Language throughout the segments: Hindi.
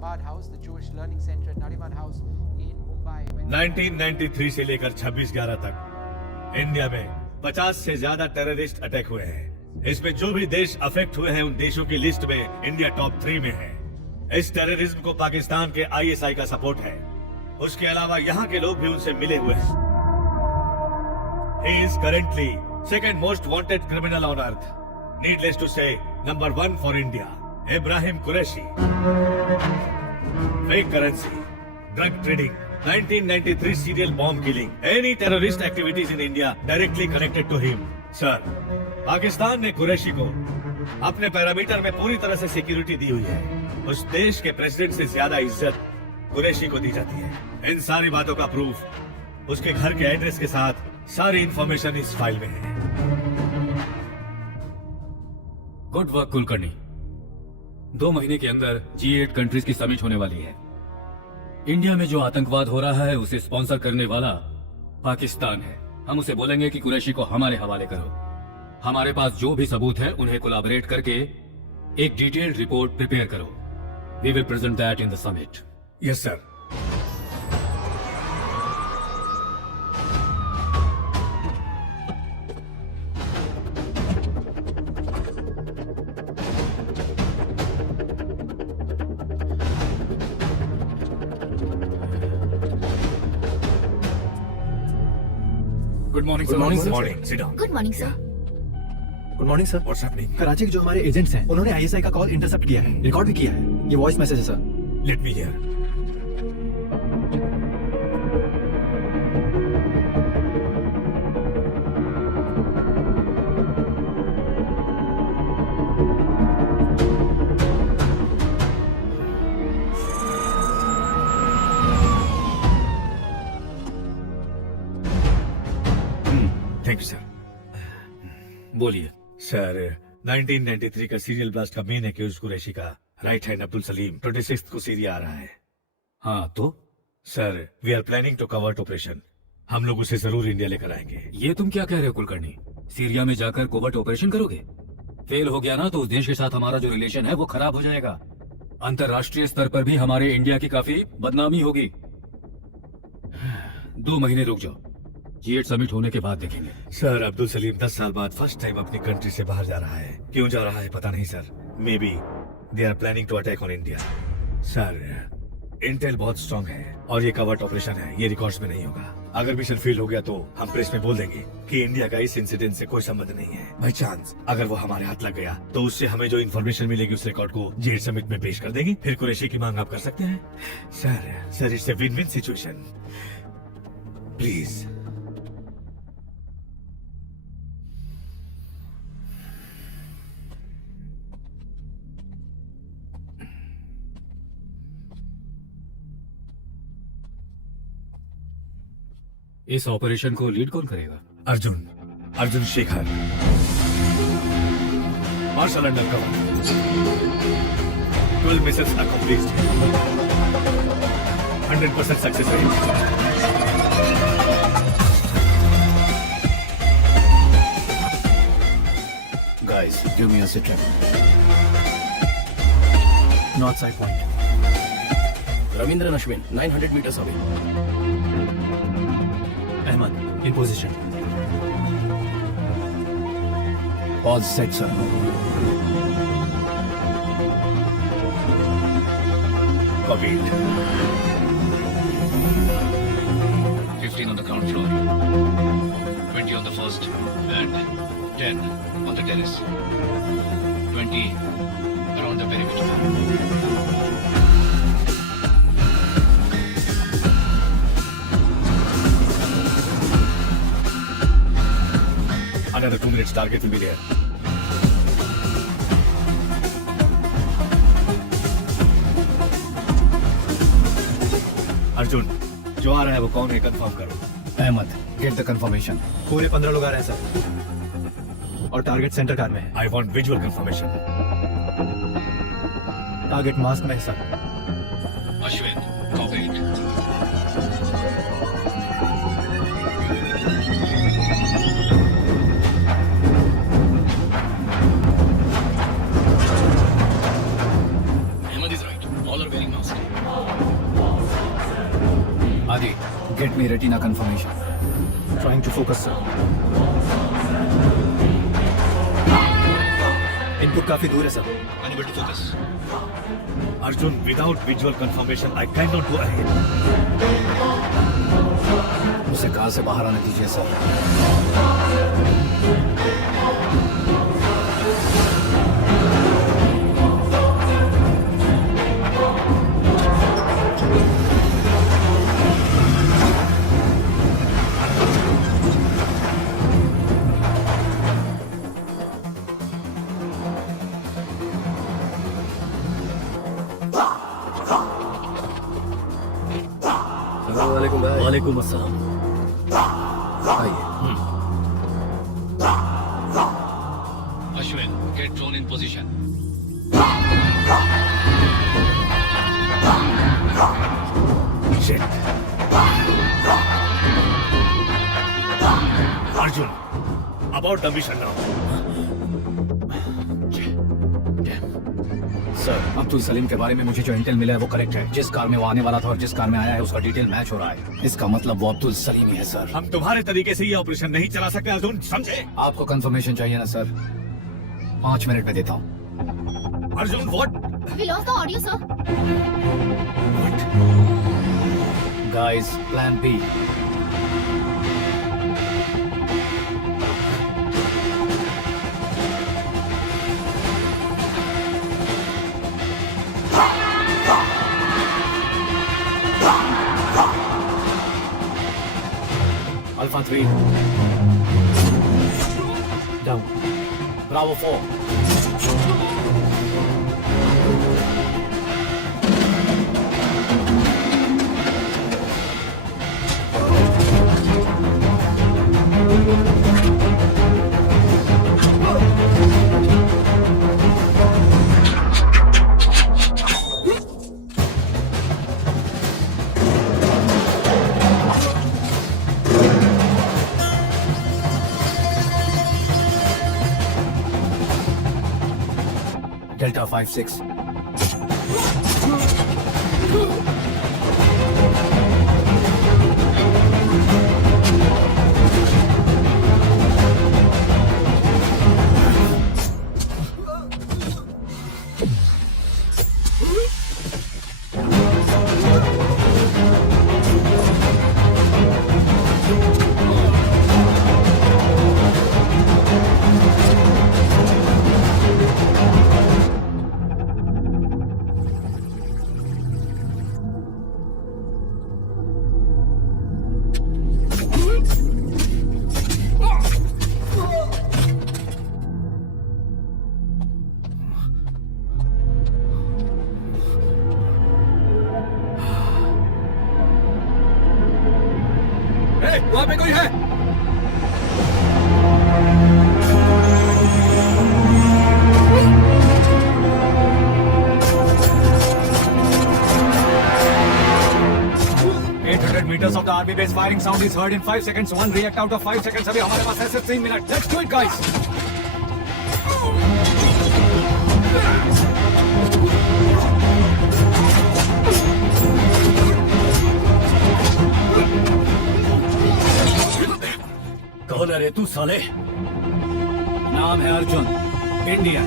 Chabad House, the Jewish Learning Center at Nariman House in Mumbai. 1993 से लेकर 26/11 तक इंडिया में 50 से ज्यादा टेररिस्ट अटैक हुए हैं। इसमें जो भी देश अफेक्ट हुए हैं उन देशों की लिस्ट में इंडिया टॉप 3 में है। इस टेररिज्म को पाकिस्तान के ISI का सपोर्ट है। उसके अलावा यहाँ के लोग भी उनसे मिले हुए हैं। He is currently second most wanted criminal on earth. Needless to say, number 1 for India. Ibrahim Qureshi. Fake currency, drug trading, 1993 serial bomb killing, any terrorist activities in India directly connected to him. Sir, Pakistan ने कुरैशी को अपने पैरामीटर में पूरी तरह से सिक्योरिटी दी हुई है। उस देश के प्रेसिडेंट से ज्यादा इज्जत कुरैशी को दी जाती है। इन सारी बातों का प्रूफ उसके घर के एड्रेस के साथ सारी इंफॉर्मेशन इस फाइल में है। Good work Kulkarni. 2 महीने के अंदर G8 कंट्रीज की समिट होने वाली है। इंडिया में जो आतंकवाद हो रहा है उसे स्पॉन्सर करने वाला पाकिस्तान है। हम उसे बोलेंगे कि कुरैशी को हमारे हवाले करो। हमारे पास जो भी सबूत है उन्हें कोलैबोरेट करके एक डिटेल्ड रिपोर्ट प्रिपेयर करो। We will present that in the summit. Yes sir. Good morning Good morning, sir. Morning, sit down. Good morning sir. Good morning sir. What's happening? Karachi के जो हमारे एजेंट्स हैं उन्होंने ISI का कॉल इंटरसेप्ट किया है, रिकॉर्ड भी किया है। ये वॉइस मैसेज है sir. Let me here. Thank you sir. बोलिए। सर, 1993 का सीरियल ब्लास्ट का मेन एक्यूज कुरैशी का राइट हैंड अब्दुल सलीम 26 को सीरिया आ रहा है। हाँ तो sir, we are planning to covert operation. हम लोग उसे जरूर इंडिया लेकर आएंगे। ये तुम क्या कह रहे हो कुलकर्णी? सीरिया में जाकर कोवर्ट ऑपरेशन करोगे? फेल हो गया ना तो उस देश के साथ हमारा जो रिलेशन है वो खराब हो जाएगा। अंतरराष्ट्रीय स्तर पर भी हमारे इंडिया की काफी बदनामी होगी। 2 महीने रुक जाओ, G8 समिट होने के बाद देखेंगे। सर, अब्दुल सलीम 10 साल बाद फर्स्ट टाइम अपनी कंट्री से बाहर जा रहा है। क्यों जा रहा है पता नहीं sir. Maybe they are planning to attack on India. Sir, intel बहुत स्ट्रांग है और ये कवर्ट ऑपरेशन है, ये रिकॉर्ड्स में नहीं होगा। अगर मिशन फेल हो गया तो हम प्रेस में बोल देंगे कि इंडिया का इस इंसिडेंट से कोई संबंध नहीं है। बाई चांस अगर वो हमारे हाथ लग गया तो उससे हमें जो इन्फॉर्मेशन मिलेगी उस रिकॉर्ड को G8 समिट में पेश कर देंगे। फिर कुरैशी की मांग आप कर सकते हैं। Sir it's a win win situation. Please. इस ऑपरेशन को लीड कौन करेगा? Arjun Shekhar, marshal undercover. 12 missions accomplished, 100% success rate. Guys, give me a sit rep. North side point. Ravindran Ashwin, 900 meters away. Ahmad, in position. All set, sir. Copied. 15 on the ground floor, 20 on the first, and 10 on the terrace. 20 around the perimeter. Another 2 minutes, target will be there. Arjun, जो आ रहा है वो कौन है कंफर्म करो। Ahmad, get the confirmation. पूरे 15 लोग आ रहे हैं सर और टारगेट सेंटर कार में है। I want visual confirmation. Target mask में है sir. Ashwin, copied. Ahmad is right. All are wearing masks. आदि, get me retina confirmation. Trying to focus, sir. Input काफी दूर है, sir. Unable to focus. Arjun, without visual confirmation, I cannot go ahead. उसे कार से बाहर आने दीजिए सर. वालेकुम भाई. वालेकुम अस्सलाम. आइए. Ashwin, get drone in position. Shit. Arjun, about the mission now. Sir, Abdul Salim के बारे में मुझे जो इंटेल मिला है वो करेक्ट है. जिस कार में वो आने वाला था और जिस कार में आया है उसका डिटेल मैच हो रहा है. इसका मतलब वो अब्दुल सलीम ही है सर. हम तुम्हारे तरीके से ये ऑपरेशन नहीं चला सकते अर्जुन, समझे? आपको कंफर्मेशन चाहिए ना सर? 5 मिनट में देता हूँ. Arjun, what? We lost the audio, sir. Guys, plan B. Alpha 3. Down. Bravo 4. Delta 5-6. वहाँ पे कोई है? Meters of the army base firing sound is heard in 5 seconds. One react out of 5 seconds. अभी हमारे पास है सिर्फ 3 minute. Let's do it, guys. कौन है रे तू साले? नाम है Arjun. India.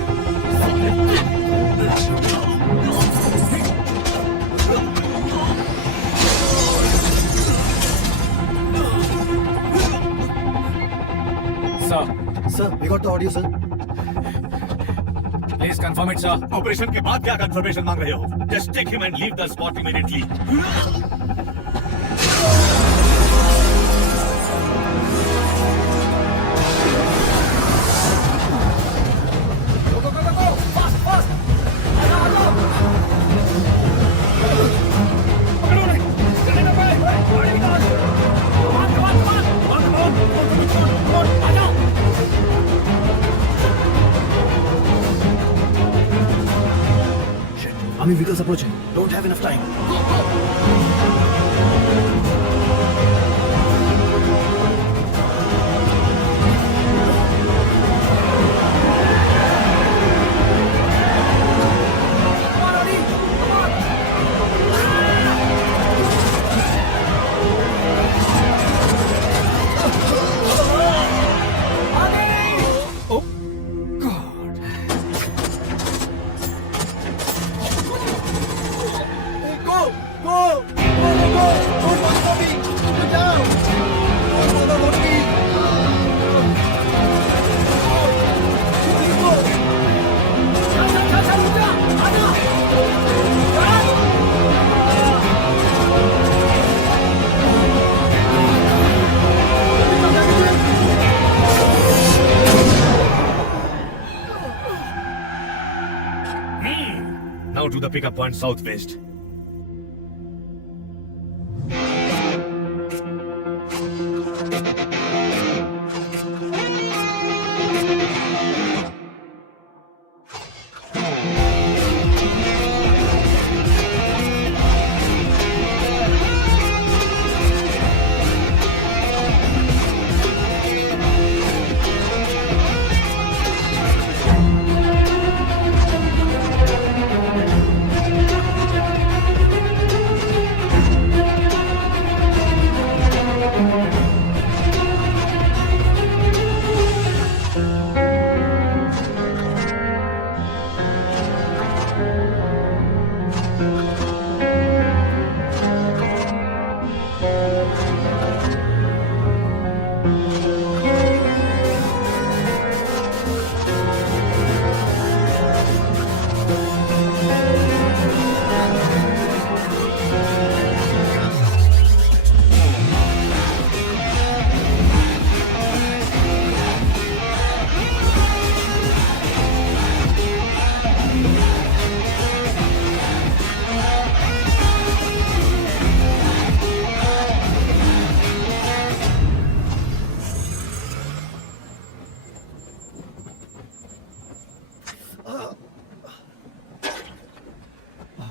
Sir, we got the audio, sir. Please confirm it, sir. Operation के बाद क्या कंफर्मेशन मांग रहे हो? Just take him and leave the spot immediately. Army vehicles approaching. Don't have enough time. Pickup point south west.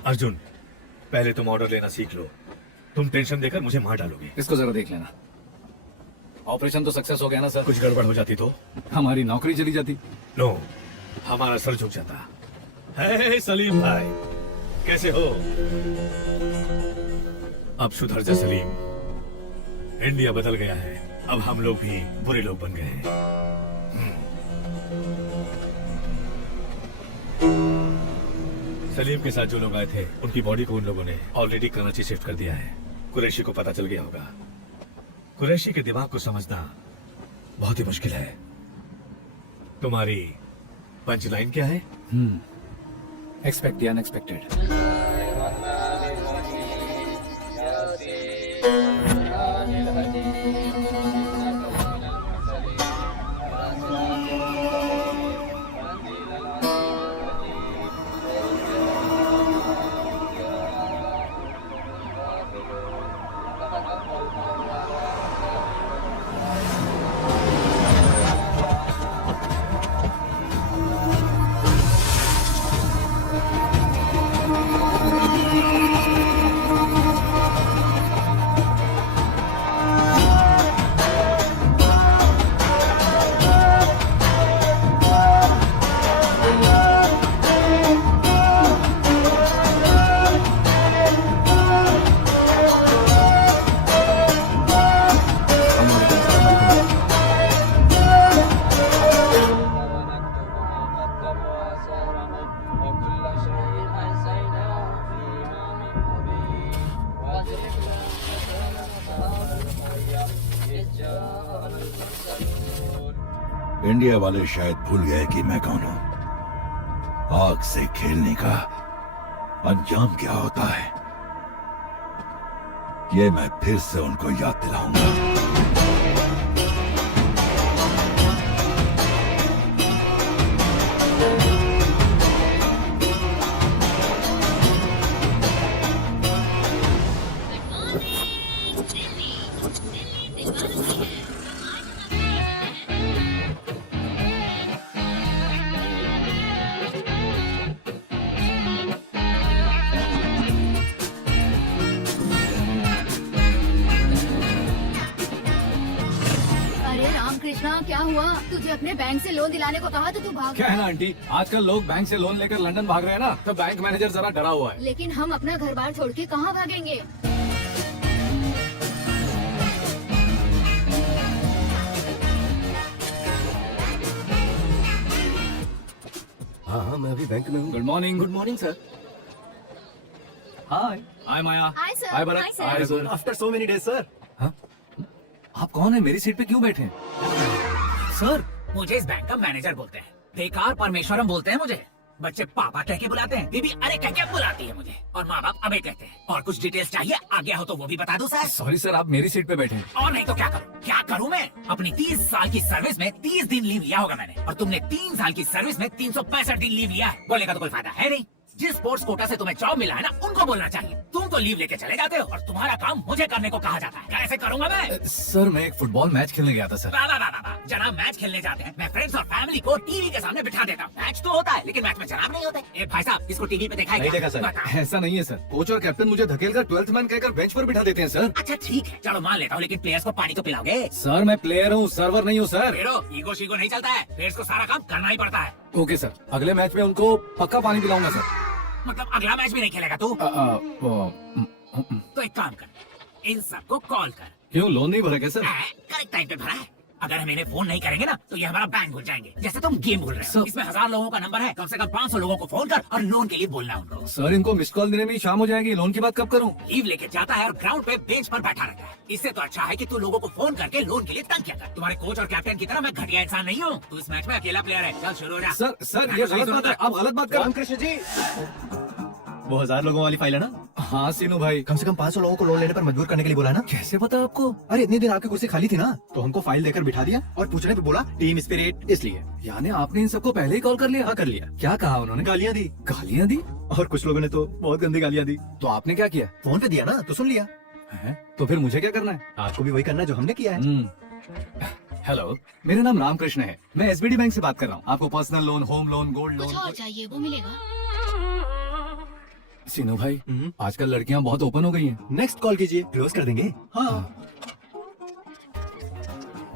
Arjun, पहले तुम ऑर्डर लेना सीख लो। तुम टेंशन देकर मुझे मार डालोगे। इसको जरा देख लेना। ऑपरेशन तो सक्सेस हो गया ना सर? कुछ गड़बड़ हो जाती तो? हमारी नौकरी चली जाती। नो, हमारा सर झुक जाता। हे सलीम भाई, कैसे हो? अब सुधर जा सलीम। इंडिया बदल गया है, अब हम लोग भी बुरे लोग बन गए हैं। सलीम के साथ जो लोग आए थे, उनकी बॉडी को उन लोगों ने ऑलरेडी कराची शिफ्ट कर दिया है। कुरैशी को पता चल गया होगा। कुरैशी के दिमाग को समझना बहुत ही मुश्किल है। तुम्हारी पंच लाइन क्या है? Expect the unexpected. इंडिया वाले शायद भूल गए कि मैं कौन हूं। आग से खेलने का अंजाम क्या होता है, ये मैं फिर से उनको याद दिलाऊंगा। क्या हुआ? तुझे अपने बैंक से लोन दिलाने को कहा तो तू भाग क्या है ना आंटी, आजकल लोग बैंक से लोन लेकर लंदन भाग रहे हैं ना, तो बैंक मैनेजर जरा डरा हुआ है। लेकिन हम अपना घर बार छोड़ के कहाँ भागेंगे? हाँ, मैं अभी बैंक में हूँ। Good morning. Good morning sir. Hi. Hi Maya. Hi sir. Hi Bharat. Hi sir. Hi sir. After so many days sir. आप कौन है? मेरी सीट पे क्यों बैठे हैं? सर, मुझे इस बैंक का मैनेजर बोलते हैं। बेकार परमेश्वरम बोलते हैं मुझे। बच्चे पापा कह के बुलाते हैं, बीबी अरे कह के बुलाती है मुझे, और माँ बाप अबे कहते हैं। और कुछ डिटेल्स चाहिए आगे हो तो वो भी बता दो सर। सॉरी सर, आप मेरी सीट पे बैठे हैं। और नहीं तो क्या करूँ? क्या करूँ मैं? अपनी 30 साल की सर्विस में 30 दिन लीव लिया होगा मैंने, और तुमने 3 साल की सर्विस में 365 दिन लीव लिया है। बोलने का तो कोई फायदा है नहीं। जिस स्पोर्ट्स कोटा से तुम्हें जॉब मिला है ना, उनको बोलना चाहिए। तुम तो लीव लेके चले जाते हो और तुम्हारा काम मुझे करने को कहा जाता है। कैसे करूंगा मैं? सर मैं एक फुटबॉल मैच खेलने गया था सर। वाह वाह वाह वाह, जनाब मैच खेलने जाते हैं, मैं फ्रेंड्स और फैमिली को टीवी के सामने बिठा देता हूँ। मैच तो होता है लेकिन मैच में जनाब नहीं होते। ए भाई साहब, इसको टीवी पे देखा है नहीं क्या? देखा सर। बताओ। ऐसा नहीं है सर, कोच और कैप्टन मुझे धकेलकर 12th मैन कहकर बेंच पर बिठा देते हैं सर। अच्छा ठीक है, चलो मान लेता हूँ, लेकिन प्लेयर्स को पानी तो पिलाओगे? सर मैं प्लेयर हूँ, सर्वर नहीं हूँ सर। फेरो, ईगो शीगो नहीं चलता है, प्लेयर्स को सारा काम करना ही पड़ता है। ओके सर, अगले मैच में उनको पक्का पानी पिलाऊंगा सर। मतलब अगला मैच भी नहीं खेलेगा तू? तो एक काम कर, इन सबको कॉल कर। क्यों, लोन नहीं भरा क्या सर? करेक्ट टाइम पे भरा है। अगर हम इन्हें फोन नहीं करेंगे ना तो ये हमारा बैंक भूल जाएंगे, जैसे तुम गेम भूल रहे हो। इसमें 1000 लोगों का नंबर है, कम से कम 500 लोगों को फोन कर और लोन के लिए बोलना उनको। सर इनको मिस कॉल देने में ही शाम हो जाएगी, लोन की बात कब करूँ? लीव लेके जाता है और ग्राउंड पे बेंच पर बैठा रहता है। इससे तो अच्छा है कि तू लोगों को फोन करके लोन के लिए तंग किया कर। तुम्हारे कोच और कैप्टन की तरह मैं घटिया इंसान नहीं हूँ। तू इस मैच में अकेला प्लेयर है। चल शुरू हो जा। सर ये गलत बात है, आप गलत बात कर रहे हैं। कृष्ण जी, वो 1000 लोगों वाली फाइल है ना? हाँ सीनू भाई, कम से कम 500 लोगों को लोन लेने पर मजबूर करने के लिए बोला ना? कैसे पता आपको? अरे इतने दिन आपकी कुर्सी खाली थी ना, तो हमको फाइल देकर बिठा दिया और पूछने पे बोला टीम स्पिरिट, इसलिए। यानी आपने इन सबको पहले ही कॉल कर लिया? हाँ कर लिया। क्या कहा उन्होंने? गालियाँ दी, गालियाँ दी? और कुछ लोगों ने तो बहुत गंदी गालियाँ दी। तो आपने क्या किया? फोन पे दिया ना, तो सुन लिया। है? तो फिर मुझे क्या करना है? आपको भी वही करना है जो हमने किया है। हेलो, मेरा नाम रामकृष्ण है, मैं एसबीडी बैंक से बात कर रहा हूँ। आपको personal loan, home loan, gold कुछ और लोन? चाहिए वो मिलेगा। सीनू भाई, आजकल लड़कियाँ बहुत ओपन हो गई हैं। नेक्स्ट कॉल कीजिए, क्लोज कर देंगे। हाँ।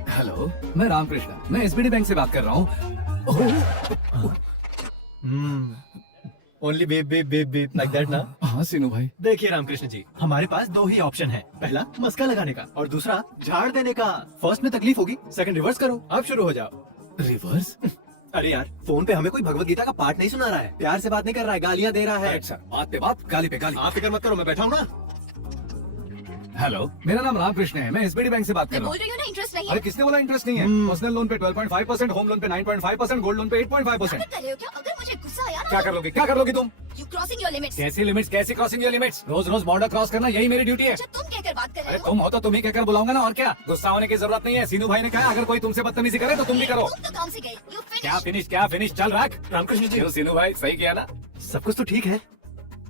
हेलो, मैं रामकृष्ण, मैं एसबीडी बैंक से बात कर रहा हूँ। Only babe babe babe babe like that ना? हाँ सीनू भाई। देखिए रामकृष्ण जी, हमारे पास 2 ही ऑप्शन है। पहला मस्का लगाने का और दूसरा झाड़ देने का। फर्स्ट में तकलीफ होगी, सेकंड रिवर्स करो। अब शुरू हो जाओ। रिवर्स? अरे यार, फोन पे हमें कोई भगवत गीता का पाठ नहीं सुना रहा है, प्यार से बात नहीं कर रहा है, गालियाँ दे रहा है। अच्छा, बात पे बात, गाली पे गाली। आप फिक्र मत करो, मैं बैठा हूँ ना। हेलो, मेरा नाम रामकृष्ण है, मैं एसबीडी बैंक से बात कर मैं रहा बोल हूँ। रही हूँ ना, इंटरेस्ट नहीं अरे है। किसने बोला इंटरेस्ट नहीं है? पर्सनल लोन पे 12.5%, होम लोन पे 9.5%, गोल्ड लोन पे 8.5%। कर रहे हो क्या? अगर मुझे गुस्सा आया ना, क्या कर लोगे? क्या कर लोगी तुम? You crossing your limits. कैसी लिमिट्स? कैसी क्रॉसिंग योर लिमिट्स? रोज रोज बॉर्डर क्रॉस करना यही मेरी ड्यूटी है। अच्छा तुम कहकर बात कर अरे रहे हो? तुम हो तो तुम ही कहकर बुलाऊंगा ना, और क्या? गुस्सा होने की जरूरत नहीं है। सीनू भाई ने कहा अगर कोई तुमसे बदतमीजी करे तो तुम भी करो। तुम तो काम से गए। यू क्या फिनिश। फिनिश चल रख। रामकृष्ण जी, क्यों सीनू भाई, सही किया ना? सब कुछ तो ठीक है,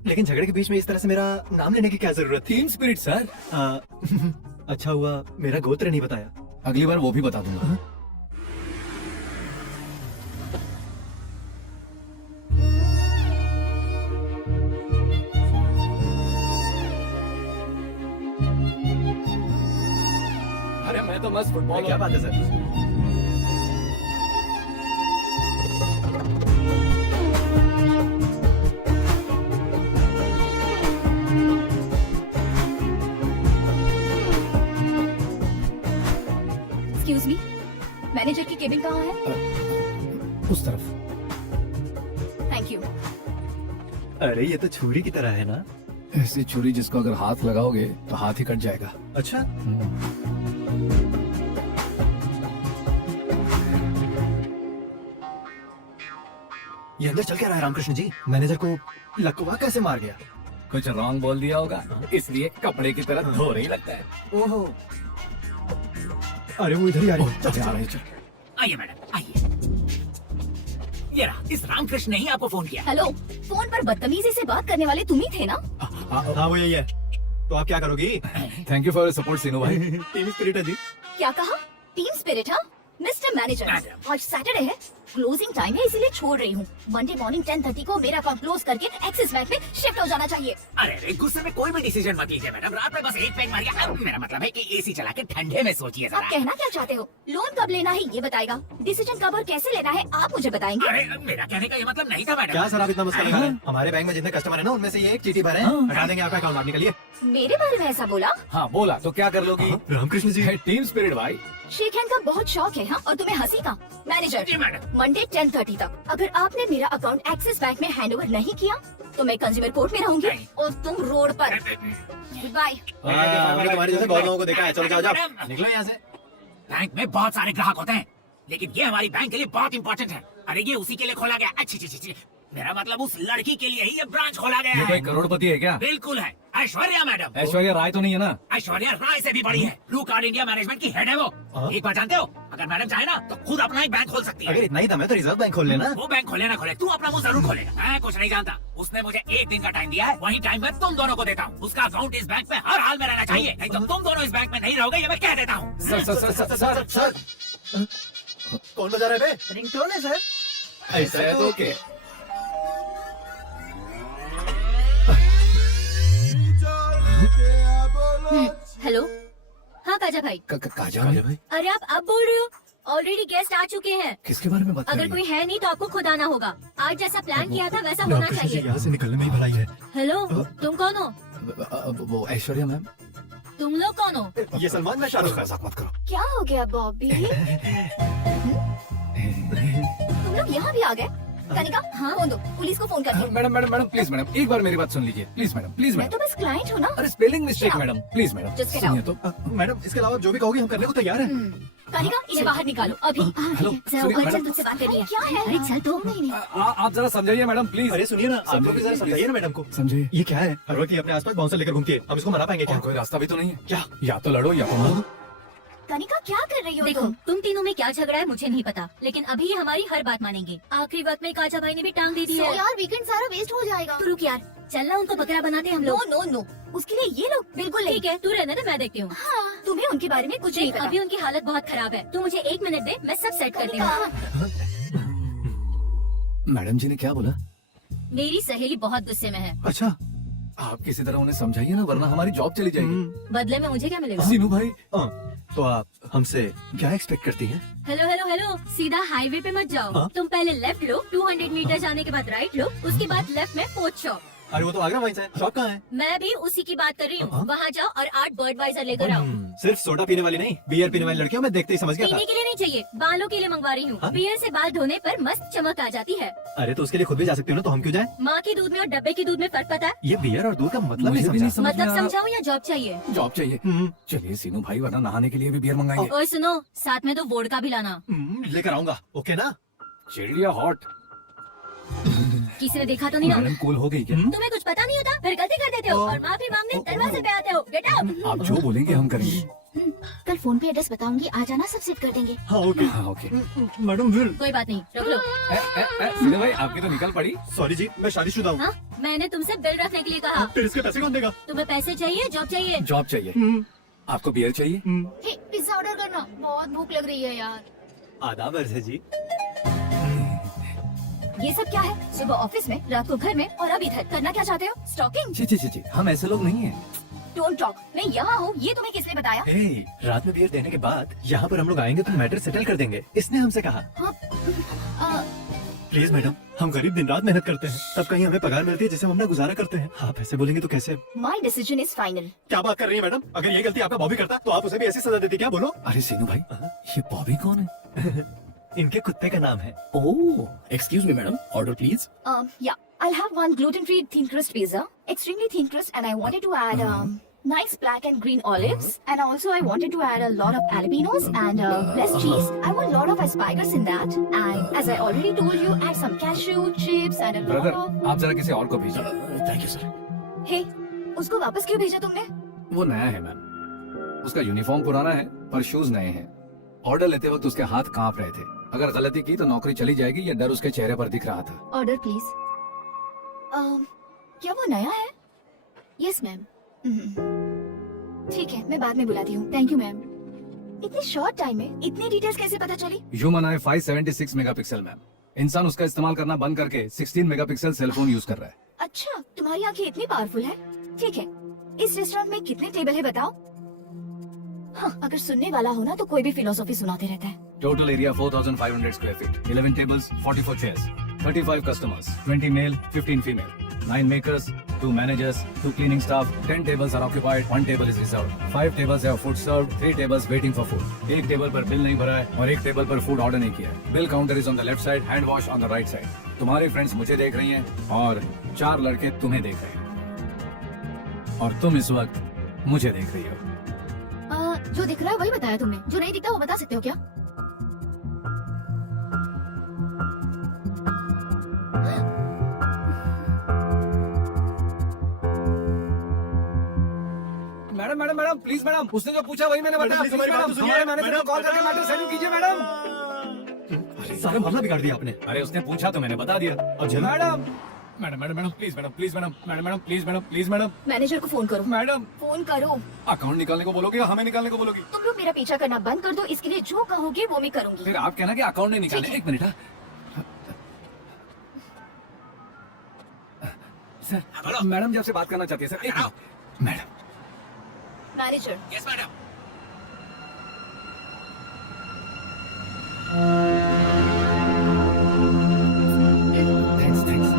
लेकिन झगड़े के बीच में इस तरह से मेरा नाम लेने की क्या जरूरत थी? Team spirit sir. अच्छा हुआ मेरा गोत्र नहीं बताया। अगली बार वो भी बता दूंगा। अरे मैं तो मस्त फुटबॉल। क्या बात है सर? एक्सक्यूज मी, मैनेजर की केबिन कहाँ है? उस तरफ। Thank you. अरे ये तो छुरी की तरह है ना? ऐसी छुरी जिसको अगर हाथ लगाओगे तो हाथ ही कट जाएगा। अच्छा, ये अंदर चल क्या रहा है रामकृष्ण जी? मैनेजर को लकवा कैसे मार गया? कुछ रॉन्ग बोल दिया होगा, इसलिए कपड़े की तरह धो रही लगता है। ओहो, अरे वो इधर ही आ रही है। चल, आ रहे हैं, चल। आइए मैडम, आइए। ये रहा, इस रामकृष्ण ने ही आपको फोन किया। हेलो, फोन पर बदतमीजी से बात करने वाले तुम ही थे ना? हाँ वो यही है। तो आप क्या करोगी? थैंक यू फॉर सपोर्ट सीनू भाई। टीम स्पिरिट है जी। क्या कहा? Team spirit? हाँ मिस्टर मैनेजर, मैडम। आज सैटरडे है, क्लोजिंग टाइम है, इसीलिए छोड़ रही हूँ। मंडे मॉर्निंग 10:30 को मेरा अकाउंट क्लोज करके एक्सिस बैंक में शिफ्ट हो जाना चाहिए। अरे गुस्से में कोई भी डिसीजन मत लीजिए मैडम, रात में बस एक पैक मारिए। अब मेरा मतलब है कि एसी चला के ठंडे में सोचिए आप जरा। कहना क्या चाहते हो? लोन कब लेना है ये बताएगा, डिसीजन कब और कैसे लेना है आप मुझे बताएंगे। अरे मेरा कहने का ये मतलब नहीं था मैडम। क्या सर आप इतना मस्का लगा रहे हैं? हमारे बैंक में जितने कस्टमर है ना, उनमें से ये एक चीटी भरे हैं, हटा देंगे आपका अकाउंट, आप निकलिए। मेरे बारे में ऐसा बोला? हाँ बोला, तो क्या कर लोगी? रामकृष्ण जी, टीम स्पिरिट भाई। शेक हैंड का बहुत शौक है हाँ, और तुम्हें हंसी का? मैनेजर, जी मैडम। मंडे 10:30 तक अगर आपने मेरा अकाउंट एक्सिस बैंक में हैंडओवर नहीं किया तो मैं कंज्यूमर कोर्ट में रहूंगी नहीं। और तुम रोड पर। बाय। हमने तुम्हारे जैसे बहुत लोगों को देखा है। चलो जाओ जाओ, मैडम। निकलो यहाँ से। बैंक में बहुत सारे ग्राहक होते हैं, लेकिन ये हमारी बैंक के लिए बहुत इंपॉर्टेंट है। अरे ये उसी के लिए खोला गया। अच्छी मेरा मतलब उस लड़की के लिए ही ये ब्रांच खोला गया ये कोई है। करोड़पति है क्या? बिल्कुल है। ऐश्वर्या मैडम। ऐश्वर्या राय तो नहीं है ना? ऐश्वर्या राय से भी बड़ी है। ब्लू कार्ड इंडिया मैनेजमेंट की हेड है वो। एक बात जानते हो, अगर मैडम चाहे ना तो खुद अपना एक बैंक खोल सकती है। अगर इतना ही दम है तो रिजर्व बैंक खोल लेना। वो बैंक खोले ना खोले, तू अपना मुंह जरूर खोलेगा। मैं कुछ नहीं जानता। उसने मुझे 1 दिन का टाइम दिया है, वही टाइम मैं तुम दोनों को देता हूँ। उसका अकाउंट इस बैंक में हर हाल में रहना चाहिए, नहीं तो तुम दोनों इस बैंक में नहीं रहोगे, ये मैं कह देता हूँ। सर कौन बजा रहा है बे? रिंगटोन है सर। ऐसा है तो ओके। हेलो, हाँ काजा भाई। काजा भाई अरे आप अब बोल रहे हो? ऑलरेडी गेस्ट आ चुके हैं। किसके बारे में बात कर अगर रही कोई है नहीं तो आपको खुद आना होगा। आज जैसा प्लान किया था वैसा होना चाहिए। यहाँ से निकलने में ही भलाई है। हेलो, तुम कौन हो? वो ऐश्वर्या मैम। तुम लोग कौन हो? ये सलमान में शाहरुख खान। मजाक मत करो। क्या हो गया बॉबी? तुम लोग यहाँ भी आ गए? कनिका, हाँ फोन दो, पुलिस को फोन कर दो। Madam madam madam please madam, एक बार मेरी बात सुन लीजिए प्लीज मैडम, प्लीज मैं मैडम। तो बस क्लाइंट हूँ ना। अरे स्पेलिंग मिस्टेक क्या? Madam, please madam Just get सुनिए out. तो। मैडम इसके अलावा जो भी कहोगी हम करने को तैयार हैं। कनिका, इसे बाहर निकालो अभी। हेलो, जरा सुनिए, ऊपर चल, मैडम। तुझसे बात करनी है। क्या है? अरे चल तो। नहीं आप जरा समझाइए मैडम प्लीज। अरे सुनिए ना, आप लोग भी जरा समझाइए ना मैडम को। समझिए। ये क्या है? हर वक्त ये अपने आसपास बाउंसर लेकर घूमती है, हम इसको मना पाएंगे क्या? और कोई रास्ता भी तो नहीं है क्या? या तो लड़ो या तो मारो। कनिका, क्या कर रही हो? देखो, तुम तीनों में क्या झगड़ा है मुझे नहीं पता, लेकिन अभी ये हमारी हर बात मानेंगे। आखिरी वक्त में काजा भाई ने भी टांग दे दी है। यार वीकेंड सारा वेस्ट हो जाएगा। तो रुक यार, चलना उनको बकरा बनाते हम लोग। नो नो नो, उसके लिए ये लोग बिल्कुल नहीं। ठीक है, तू रहने दे, मैं देखती हूँ। हाँ, तुम्हें उनके बारे में कुछ नहीं पता। अभी उनकी हालत बहुत खराब है। तू मुझे 1 मिनट दे, मैं सब सेट करती हूँ। मैडम जी ने क्या बोला? मेरी सहेली बहुत गुस्से में है। अच्छा, आप किसी तरह उन्हें समझाइए ना, वरना हमारी जॉब चली जाएगी। बदले में मुझे क्या मिलेगा? सीनू भाई, तो आप हमसे क्या एक्सपेक्ट करती हैं? हेलो हेलो हेलो, सीधा हाईवे पे मत जाओ। हाँ? तुम पहले लेफ्ट लो, 200 मीटर जाने के बाद राइट लो, उसके बाद लेफ्ट में पोस्ट शॉप। अरे वो तो आगरा वाइन्स है, शॉप कहाँ है? मैं भी उसी की बात कर रही हाँ? हूँ। वहाँ जाओ और 8 बर्डवाइजर लेकर आओ। सिर्फ सोडा पीने वाली नहीं, बियर पीने वाली लड़कियों में देखते ही समझ गया था। पीने के लिए नहीं चाहिए, बालों के लिए मंगवा रही हूँ। हाँ? बियर से बाल धोने पर मस्त चमक आ जाती है। अरे तो उसके लिए खुद भी जा सकते हो ना, तो हम क्यों जाएं? माँ के दूध में और डब्बे के दूध में फर्क पता है? ये बियर और दूध का मतलब मुझे नहीं भी नहीं समझा। समझ में मतलब आ रहा। समझाऊँ या जॉब चाहिए? जॉब चाहिए। चलिए सीनू भाई, वरना नहाने के लिए भी बियर मंगाएंगे। और सुनो, साथ में 2 वोडका भी लाना। लेकर आऊंगा, ओके ना? चिड़िया हॉट। किसी ने देखा तो नहीं ना? मैडम कूल हो गई क्या? तुम्हें कुछ पता नहीं होता, फिर गलती कर देते हो और माफी मांगने दरवाजे पे आते हो। Get out. आप जो बोलेंगे हम करेंगे। कल फोन पे एड्रेस बताऊंगी, आ जाना, सब सेट कर देंगे। हाँ ओके। हाँ ओके। Madam will. कोई बात नहीं, रोक लो। सीनू भाई, आपकी तो निकल पड़ी। सॉरी जी, मैं शादीशुदा हूँ। हाँ, मैंने तुमसे बिल रखने के लिए कहा। फिर इसके पैसे कौन देगा? तुम्हें पैसे चाहिए, जॉब चाहिए? जॉब चाहिए। आपको बियर चाहिए? पिज्जा ऑर्डर करना, बहुत भूख लग रही है यार। आदाब अर्ज़ जी। ये सब क्या है? सुबह ऑफिस में, रात को घर में और अब इधर। करना क्या चाहते हो? स्टॉकिंग? जी, हम ऐसे लोग नहीं हैं। Don't talk. मैं यहाँ हूँ, ये तुम्हें किसने बताया? हे, रात में बियर देने के बाद यहाँ पर हम लोग आएंगे तो मैटर सेटल कर देंगे, इसने हमसे कहा। प्लीज मैडम, हम गरीब दिन रात मेहनत करते हैं, तब कहीं हमें पगार मिलती है जिससे हम अपना गुजारा करते हैं। आप ऐसे बोलेंगे तो कैसे? My decision is final. क्या बात कर रही है मैडम? अगर ये गलती आपका बॉबी करता तो आप उसे भी ऐसी सजा देती क्या? बोलो। अरे सीनू भाई, ये बॉबी कौन है? इनके कुत्ते का नाम है। Oh, excuse me madam, order please. Yeah, I'll have 1 gluten-free thin crust pizza, extremely thin crust, and I wanted to add nice black and green olives, and also I wanted to add a lot of jalapenos and less cheese. I want a lot of asparagus in that, and as I already told you, add some cashew chips and a lot brother, of. आप जरा किसी और को भेजिए। Thank you sir. Hey, उसको वापस क्यों भेजा तुमने? वो नया है मैम, उसका यूनिफॉर्म पुराना है पर शूज नए हैं। ऑर्डर लेते वक्त उसके हाथ कांप रहे थे। अगर गलती की तो नौकरी चली जाएगी, ये डर उसके चेहरे पर दिख रहा था। Order please. क्या वो नया है? Yes ma'am. ठीक है, मैं बाद में बुलाती हूँ। Thank you ma'am. इतने शॉर्ट टाइम में इतनी डिटेल्स कैसे पता चली? ह्यूमन आई 576 मेगापिक्सल मैम। इंसान उसका इस्तेमाल करना बंद करके 16 मेगापिक्सल सेलफोन यूज कर रहा है। अच्छा, तुम्हारी आंखें इतनी पावरफुल है। ठीक है, इस रेस्टोरेंट में कितने टेबल है बताओ? हाँ, अगर सुनने वाला हो ना तो कोई भी फिलोसॉफी सुनाते रहता है। Total area 4500 square feet, 11 tables, 44 chairs, 35 customers, 20 male, 15 female, 9 makers, 2 managers, 2 cleaning staff, 10 tables are occupied, 1 table is reserved, 5 tables have food served, 3 tables waiting for food. एक टेबल पर बिल नहीं भरा है और एक टेबल पर फूड ऑर्डर नहीं किया है। Bill counter is on the left side, hand wash on the right side. तुम्हारे फ्रेंड्स मुझे देख रही हैं और 4 लड़के तुम्हें देख रहे हैं और तुम इस वक्त मुझे देख रही हो। जो दिख रहा है वही बताया तुमने, जो नहीं दिखता वो बता सकते हो क्या? Madam madam madam please madam, उसने जो पूछा वही मैंने बताया। please, हमारी बात तो सुनिए। हमारे मैनेजर को कॉल करके मैडम। मैटर सेटल कीजिए मैडम। अरे सारा मामला बिगाड़ दिया आपने। अरे उसने पूछा तो मैंने बता दिया। अब झेलो। Madam madam madam madam please madam please madam madam madam please madam please madam manager को फोन करो। मैडम फोन करो। अकाउंट निकालने को बोलोगे या हमें निकालने को बोलोगे? तुम लोग मेरा पीछा करना बंद कर दो, इसके लिए जो कहोगे वो मैं करूंगी। फिर आप कहना कि अकाउंट नहीं निकालने। एक मिनट। सर मैडम जी आपसे बात करना चाहती है सर। एक minute. Madam manager yes madam. Thanks thanks.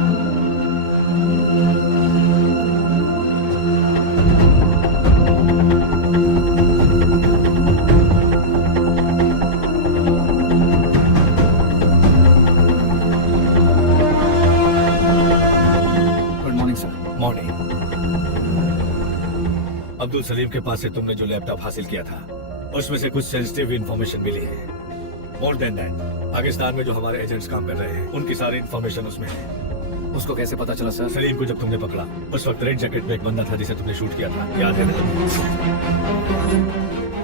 Good morning sir. Morning. Abdul Salim के पास से तुमने जो लैपटॉप हासिल किया था उसमें से कुछ सेंसिटिव इंफॉर्मेशन मिली है। मोर देन दैट, पाकिस्तान में जो हमारे एजेंट्स काम कर रहे हैं उनकी सारी इंफॉर्मेशन उसमें है। उसको कैसे पता चला सर? सलीम को जब तुमने पकड़ा उस वक्त रेड जैकेट में एक बंदा था जिसे तुमने शूट किया था, याद है ना?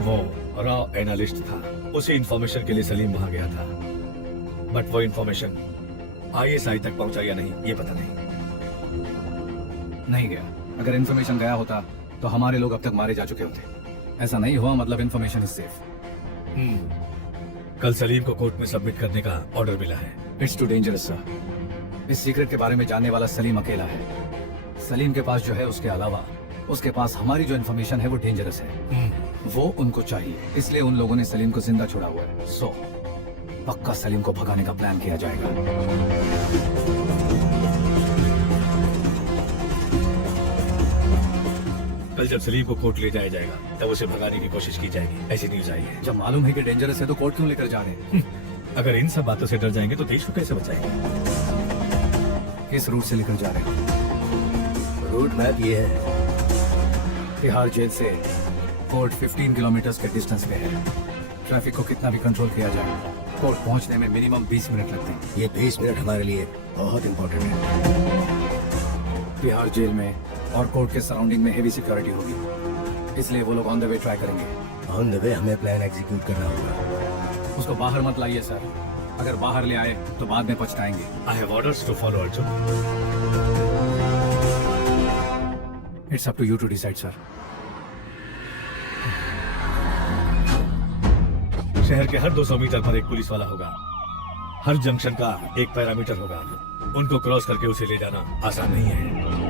वो रॉ एनालिस्ट था। उसी इंफॉर्मेशन के लिए सलीम वहां गया था, बट वो इंफॉर्मेशन ISI तक पहुंचा या नहीं ये पता नहीं। नहीं गया। अगर इन्फॉर्मेशन गया होता तो हमारे लोग अब तक मारे जा चुके होते। ऐसा नहीं हुआ, मतलब इन्फॉर्मेशन इज सेफ। कल सलीम को कोर्ट में सबमिट करने का ऑर्डर मिला है। It's too dangerous sir. इस सीक्रेट के बारे में जानने वाला सलीम अकेला है। सलीम के पास जो है उसके अलावा उसके पास हमारी जो इन्फॉर्मेशन है वो डेंजरस है। वो उनको चाहिए, इसलिए उन लोगों ने सलीम को जिंदा छोड़ा हुआ है। सो पक्का सलीम को भगाने का प्लान किया जाएगा। कल जब सलीम को कोर्ट ले जाया जाएगा तब उसे भगाने की कोशिश की जाएगी, ऐसी न्यूज आई है। जब मालूम है कि डेंजरस है तो कोर्ट क्यों लेकर जा रहे हैं? अगर इन सब बातों से डर जाएंगे तो देश को कैसे बचाएंगे? किस रूट से लेकर जा रहे हैं? रूट मैप ये है। तिहाड़ जेल से कोर्ट 15 किलोमीटर के डिस्टेंस पे है। ट्रैफिक को कितना भी कंट्रोल किया जाए, कोर्ट पहुंचने में मिनिमम 20 मिनट लगते हैं। ये 20 मिनट हमारे लिए बहुत इंपॉर्टेंट है। तिहाड़ जेल में और कोर्ट के सराउंडिंग में हेवी सिक्योरिटी होगी, इसलिए वो लोग ऑन द वे ट्राई करेंगे। ऑन द वे हमें प्लान एग्जीक्यूट करना होगा। उसको बाहर मत लाइए सर, अगर बाहर ले आए तो बाद में पछताएंगे। I have orders to follow Arjun. It's up to you to decide sir. शहर के हर 200 मीटर पर एक पुलिस वाला होगा, हर जंक्शन का एक पैरामीटर होगा। उनको क्रॉस करके उसे ले जाना आसान नहीं है।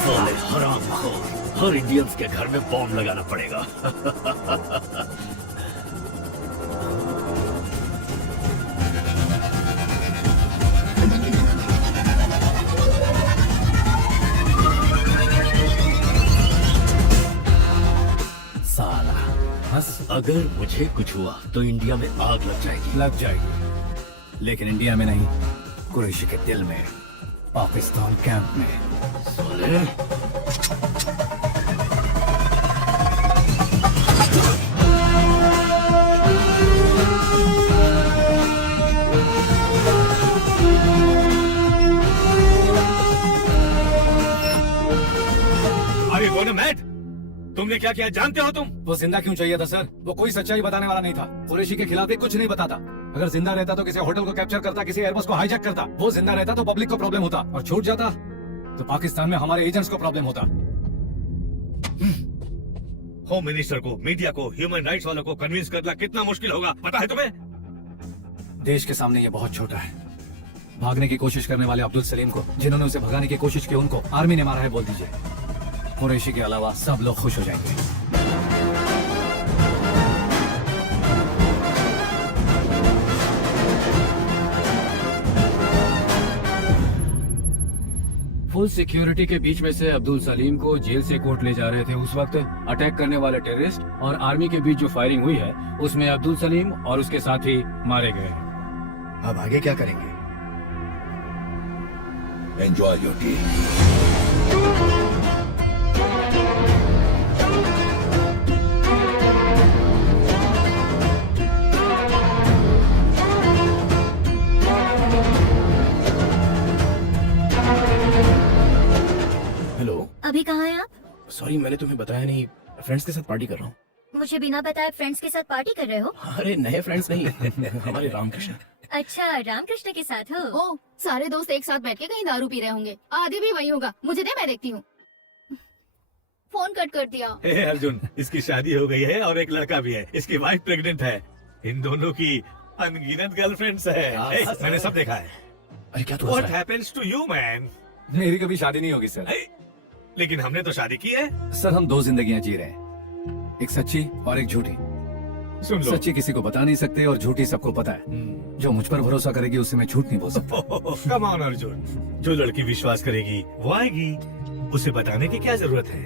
साले हरामखोर, हर इंडियंस के घर में बॉम्ब लगाना पड़ेगा। अगर मुझे कुछ हुआ तो इंडिया में आग लग जाएगी। लग जाएगी, लेकिन इंडिया में नहीं, कुरैशी के दिल में, पाकिस्तान कैंप में। सोले अरे गोना मैड, तुमने क्या किया जानते हो तुम? वो जिंदा क्यों चाहिए था सर? वो कोई सच्चाई बताने वाला नहीं था। कुरैशी के खिलाफ भी कुछ नहीं बताता। अगर जिंदा रहता तो किसी होटल को कैप्चर करता, किसी एयरबस को हाईजैक करता। वो जिंदा रहता तो पब्लिक को प्रॉब्लम होता, और छूट जाता तो पाकिस्तान में हमारे एजेंट्स को प्रॉब्लम होता। होम मिनिस्टर को, मीडिया को, ह्यूमन राइट्स वालों को कन्विंस करना कितना मुश्किल होगा पता है तुम्हें? देश के सामने ये बहुत छोटा है। भागने की कोशिश करने वाले अब्दुल सलीम को, जिन्होंने उसे भगाने की कोशिश की, उनको आर्मी ने मारा है बोल दीजिए। कुरैशी के अलावा सब लोग खुश हो जाएंगे। फुल सिक्योरिटी के बीच में से अब्दुल सलीम को जेल से कोर्ट ले जा रहे थे। उस वक्त अटैक करने वाले टेररिस्ट और आर्मी के बीच जो फायरिंग हुई है, उसमें अब्दुल सलीम और उसके साथी मारे गए। अब आगे क्या करेंगे? Enjoy your T. हेलो, अभी कहाँ हैं आप? सॉरी मैंने तुम्हें बताया नहीं, फ्रेंड्स के साथ पार्टी कर रहा हूँ। मुझे बिना बताए फ्रेंड्स के साथ पार्टी कर रहे हो? अरे नए फ्रेंड्स नहीं, हमारे रामकृष्ण। अच्छा, रामकृष्ण के साथ हो? ओ, सारे दोस्त एक साथ बैठ के कहीं दारू पी रहे होंगे। आदि भी वही होगा, मुझे दे, मैं देखती हूँ। फोन कट कर दिया। हे अर्जुन, इसकी शादी हो गई है और एक लड़का भी है। इसकी वाइफ प्रेग्नेंट है। इन दोनों की अनगिनत गर्लफ्रेंड्स है। हे, मैंने सब देखा है। अरे क्या तू What हंस रहा है? happens to you, man? मेरी कभी शादी नहीं होगी सर। हे, लेकिन हमने तो शादी की है। सर हम दो जिंदगियां जी रहे हैं, एक सच्ची और एक झूठी। सुन लो। सच्ची किसी को बता नहीं सकते और झूठी सबको पता है। जो मुझ पर भरोसा करेगी उससे मैं झूठ नहीं बोल सकता। कम ऑन अर्जुन, जो लड़की विश्वास करेगी वो आएगी। उसे बताने की क्या जरूरत है?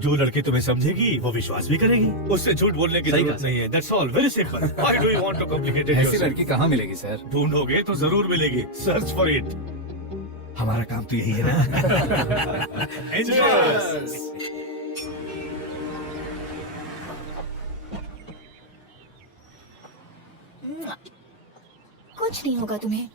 जो लड़की तुम्हें समझेगी वो विश्वास भी करेगी। उससे झूठ बोलने की सही जरूरत कहा। नहीं है। That's all, very simple. Why do you want to complicate it ऐसी yourself? लड़की कहाँ मिलेगी सर? ढूंढोगे तो जरूर मिलेगी। Search for it. हमारा काम तो यही है ना। Enjoy! कुछ नहीं होगा तुम्हें।